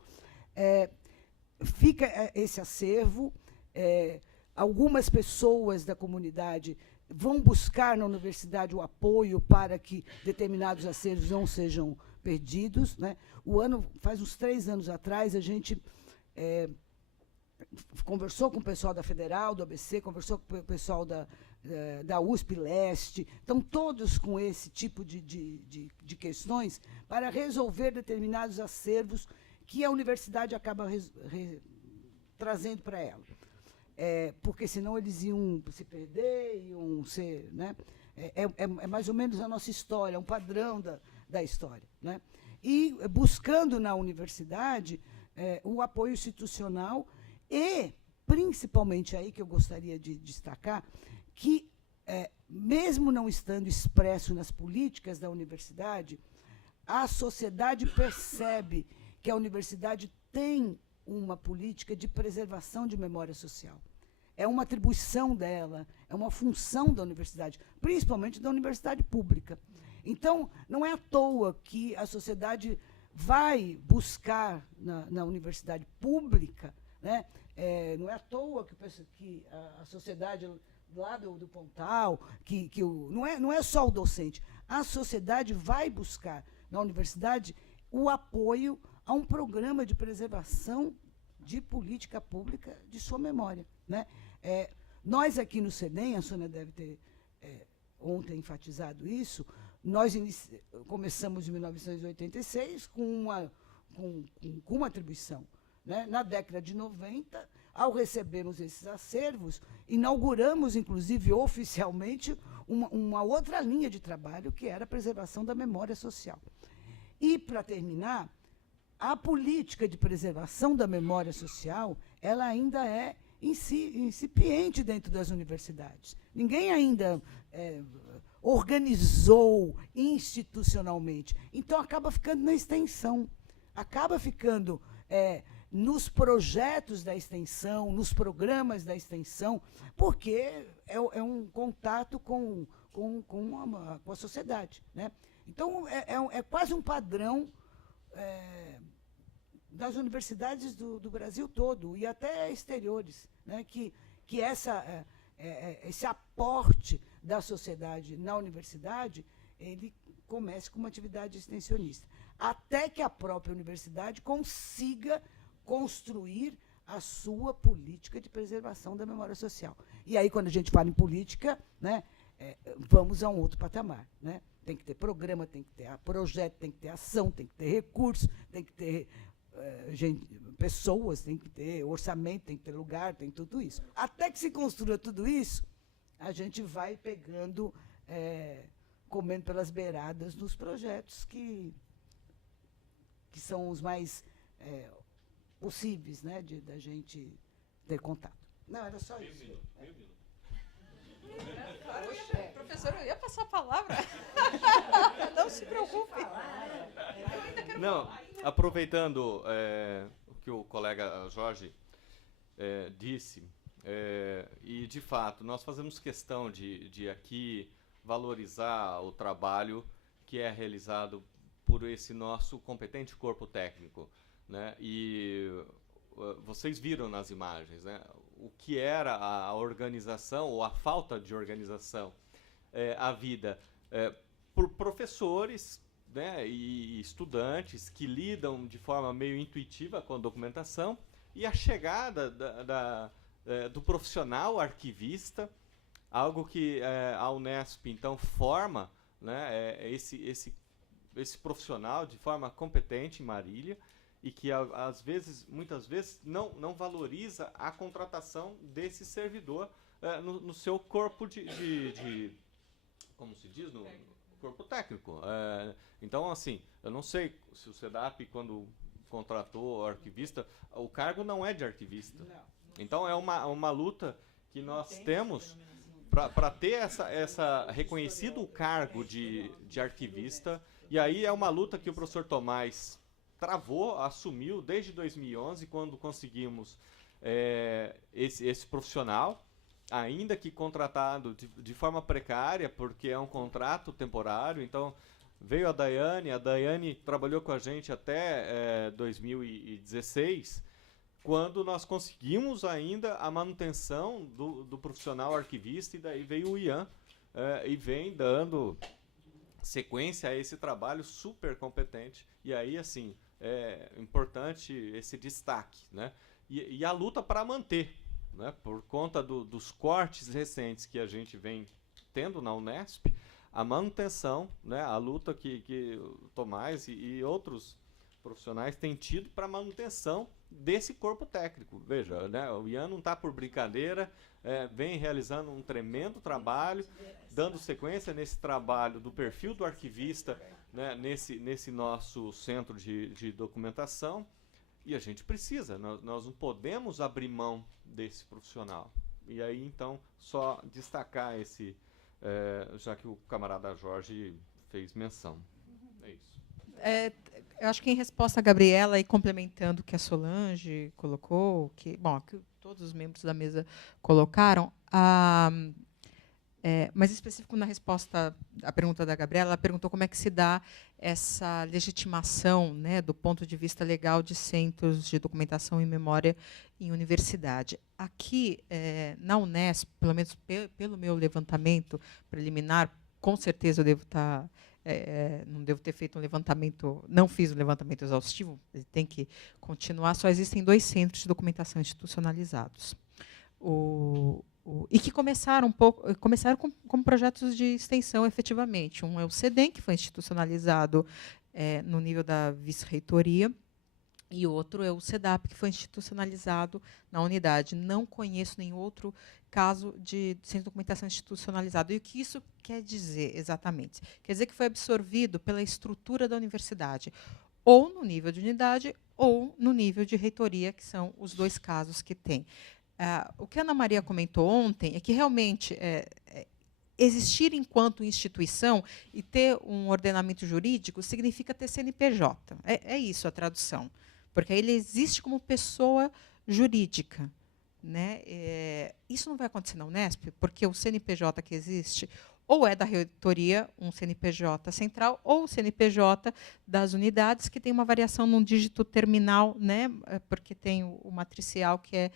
Fica esse acervo. Algumas pessoas da comunidade vão buscar na universidade o apoio para que determinados acervos não sejam perdidos, né? Faz uns 3 anos atrás, a gente conversou com o pessoal da Federal, do ABC, conversou com o pessoal da USP Leste, estão todos com esse tipo de questões para resolver determinados acervos que a universidade acaba trazendo para ela. Porque senão eles iam se perder, iam ser... Né? É mais ou menos a nossa história, é um padrão da história. Né? E buscando na universidade o apoio institucional e, principalmente aí que eu gostaria de destacar, que, mesmo não estando expresso nas políticas da universidade, a sociedade percebe que a universidade tem uma política de preservação de memória social. É uma atribuição dela, é uma função da universidade, principalmente da universidade pública. Então, não é à toa que a sociedade vai buscar na universidade pública, né? Não é à toa que a sociedade lá do Pontal, não é só o docente, a sociedade vai buscar na universidade o apoio a um programa de preservação de política pública de sua memória. Né? Nós aqui no CEDEM, a Sônia deve ter ontem enfatizado isso, nós começamos em 1986 com uma atribuição. né, na década de 90, ao recebermos esses acervos, inauguramos, inclusive, oficialmente, uma outra linha de trabalho, que era a preservação da memória social. E, para terminar, a política de preservação da memória social, ela ainda é incipiente dentro das universidades. Ninguém ainda organizou institucionalmente. Então, acaba ficando na extensão, acaba ficando nos projetos da extensão, nos programas da extensão, porque é um contato com a sociedade, né? Então, é quase um padrão das universidades do Brasil todo, e até exteriores, né? que esse aporte da sociedade na universidade, ele comece com uma atividade extensionista, até que a própria universidade consiga construir a sua política de preservação da memória social. E aí, quando a gente fala em política, né, vamos a um outro patamar, né? Tem que ter programa, tem que ter projeto, tem que ter ação, tem que ter recurso, tem que ter pessoas, tem que ter orçamento, tem que ter lugar, tem tudo isso. Até que se construa tudo isso, a gente vai pegando, comendo pelas beiradas dos projetos que são os mais possíveis, né, da gente ter contato. Não, era só isso. Professor, eu ia passar a palavra. Não se preocupe. Não, aproveitando o que o colega Jorge disse, e, de fato, nós fazemos questão de aqui valorizar o trabalho que é realizado por esse nosso competente corpo técnico, né? E vocês viram nas imagens, né, o que era a organização, ou a falta de organização, a vida por professores, né, e estudantes que lidam de forma meio intuitiva com a documentação, e a chegada do profissional arquivista, algo que a Unesp, então, forma, né, esse profissional de forma competente em Marília, e que, muitas vezes, não valoriza a contratação desse servidor no seu corpo como se diz, no corpo técnico. Então, assim, eu não sei se o SEDAP, quando contratou o arquivista, o cargo não é de arquivista. Então, é uma luta que nós temos para ter reconhecido o cargo de arquivista, e aí é uma luta que o professor Tomás travou, assumiu desde 2011, quando conseguimos esse profissional, ainda que contratado de forma precária, porque é um contrato temporário. Então, veio a Daiane trabalhou com a gente até 2016, quando nós conseguimos ainda a manutenção do profissional arquivista, e daí veio o Ian, e vem dando sequência a esse trabalho super competente. E aí, assim, é importante esse destaque, né? E a luta para manter, né? Por conta dos cortes recentes que a gente vem tendo na Unesp, a manutenção, né? A luta que o Tomás e outros profissionais têm tido para a manutenção desse corpo técnico. Veja, né? O Ian não está por brincadeira, vem realizando um tremendo trabalho, dando sequência nesse trabalho do perfil do arquivista, né, nesse nosso centro de documentação, e a gente precisa, nós não podemos abrir mão desse profissional. E aí, então, só destacar já que o camarada Jorge fez menção. É isso. Eu acho que, em resposta a Gabriela, e complementando o que a Solange colocou, que todos os membros da mesa colocaram, mas específico na resposta à pergunta da Gabriela, ela perguntou como é que se dá essa legitimação, né, do ponto de vista legal de centros de documentação e memória em universidade. Aqui, na Unesp, pelo menos pelo meu levantamento preliminar, com certeza eu devo estar... não devo ter feito um levantamento, não fiz um levantamento exaustivo, ele tem que continuar. Só existem 2 centros de documentação institucionalizados. E que começaram como projetos de extensão, efetivamente. Um é o CEDEM, que foi institucionalizado no nível da vice-reitoria, e outro é o SEDAP, que foi institucionalizado na unidade. Não conheço nenhum outro caso de centro de documentação institucionalizado. E o que isso quer dizer exatamente? Quer dizer que foi absorvido pela estrutura da universidade, ou no nível de unidade, ou no nível de reitoria, que são os dois casos que tem. O que a Ana Maria comentou ontem é que, realmente, existir enquanto instituição e ter um ordenamento jurídico significa ter CNPJ. É isso a tradução. Porque aí ele existe como pessoa jurídica. Né? Isso não vai acontecer na Unesp, porque o CNPJ que existe ou é da reitoria, um CNPJ central, ou o CNPJ das unidades, que tem uma variação num dígito terminal, né? Porque tem o matricial, que é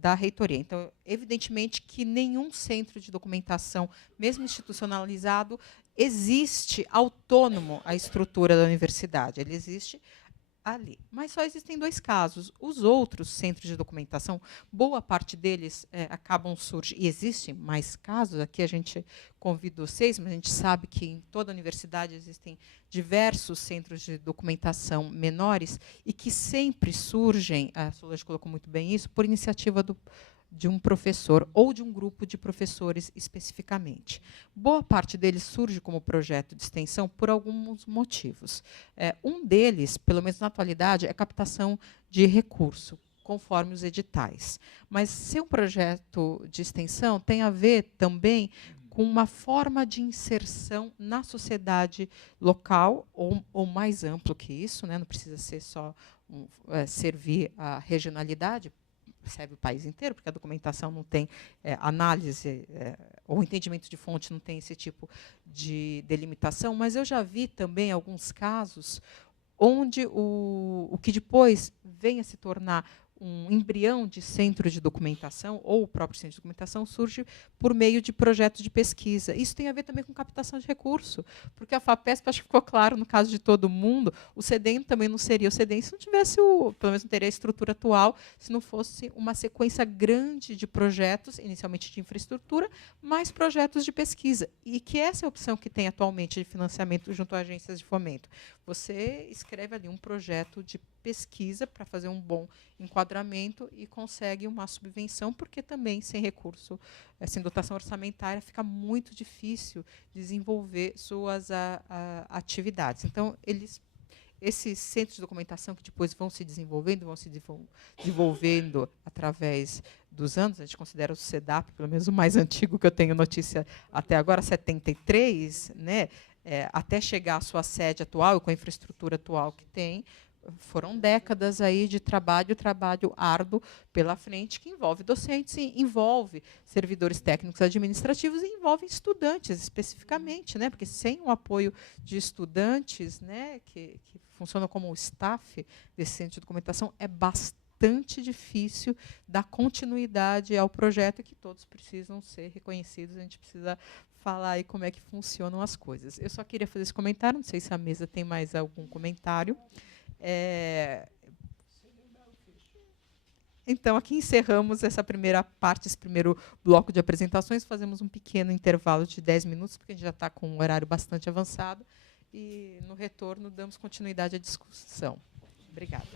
da reitoria. Então, evidentemente que nenhum centro de documentação, mesmo institucionalizado, existe autônomo à estrutura da universidade. Ele existe ali. Mas só existem dois casos. Os outros centros de documentação, boa parte deles acabam surgindo. E existem mais casos. Aqui a gente convida vocês, mas a gente sabe que em toda a universidade existem diversos centros de documentação menores e que sempre surgem, a Solange colocou muito bem isso, por iniciativa de um professor ou de um grupo de professores especificamente. Boa parte deles surge como projeto de extensão por alguns motivos. Um deles, pelo menos na atualidade, é captação de recurso, conforme os editais. Mas ser um projeto de extensão tem a ver também com uma forma de inserção na sociedade local, ou mais amplo que isso, né? Não precisa ser só servir a regionalidade, serve o país inteiro, porque a documentação não tem análise, ou entendimento de fonte não tem esse tipo de delimitação, mas eu já vi também alguns casos onde o que depois vem a se tornar um embrião de centro de documentação, ou o próprio centro de documentação, surge por meio de projetos de pesquisa. Isso tem a ver também com captação de recurso, porque a FAPESP, acho que ficou claro no caso de todo mundo, o CEDEM também não seria o CEDEM se não tivesse, pelo menos não teria a estrutura atual, se não fosse uma sequência grande de projetos, inicialmente de infraestrutura, mais projetos de pesquisa. E que essa é a opção que tem atualmente de financiamento junto a agências de fomento. Você escreve ali um projeto de pesquisa para fazer um bom enquadramento e consegue uma subvenção, porque também sem recurso, sem dotação orçamentária, fica muito difícil desenvolver suas atividades. Então, esses centros de documentação que depois vão se desenvolvendo através dos anos, a gente considera o SEDAP, pelo menos o mais antigo que eu tenho notícia até agora, 73, né? Até chegar à sua sede atual, com a infraestrutura atual que tem, foram décadas aí de trabalho árduo pela frente, que envolve docentes, envolve servidores técnicos administrativos e envolve estudantes especificamente, né? Porque sem o apoio de estudantes, né, que funcionam como o staff desse centro de documentação, é bastante difícil dar continuidade ao projeto, e que todos precisam ser reconhecidos. A gente precisa falar aí como é que funcionam as coisas. Eu só queria fazer esse comentário, não sei se a mesa tem mais algum comentário. Então, aqui encerramos essa primeira parte, esse primeiro bloco de apresentações. Fazemos um pequeno intervalo de 10 minutos, porque a gente já está com um horário bastante avançado. E, no retorno, damos continuidade à discussão. Obrigada.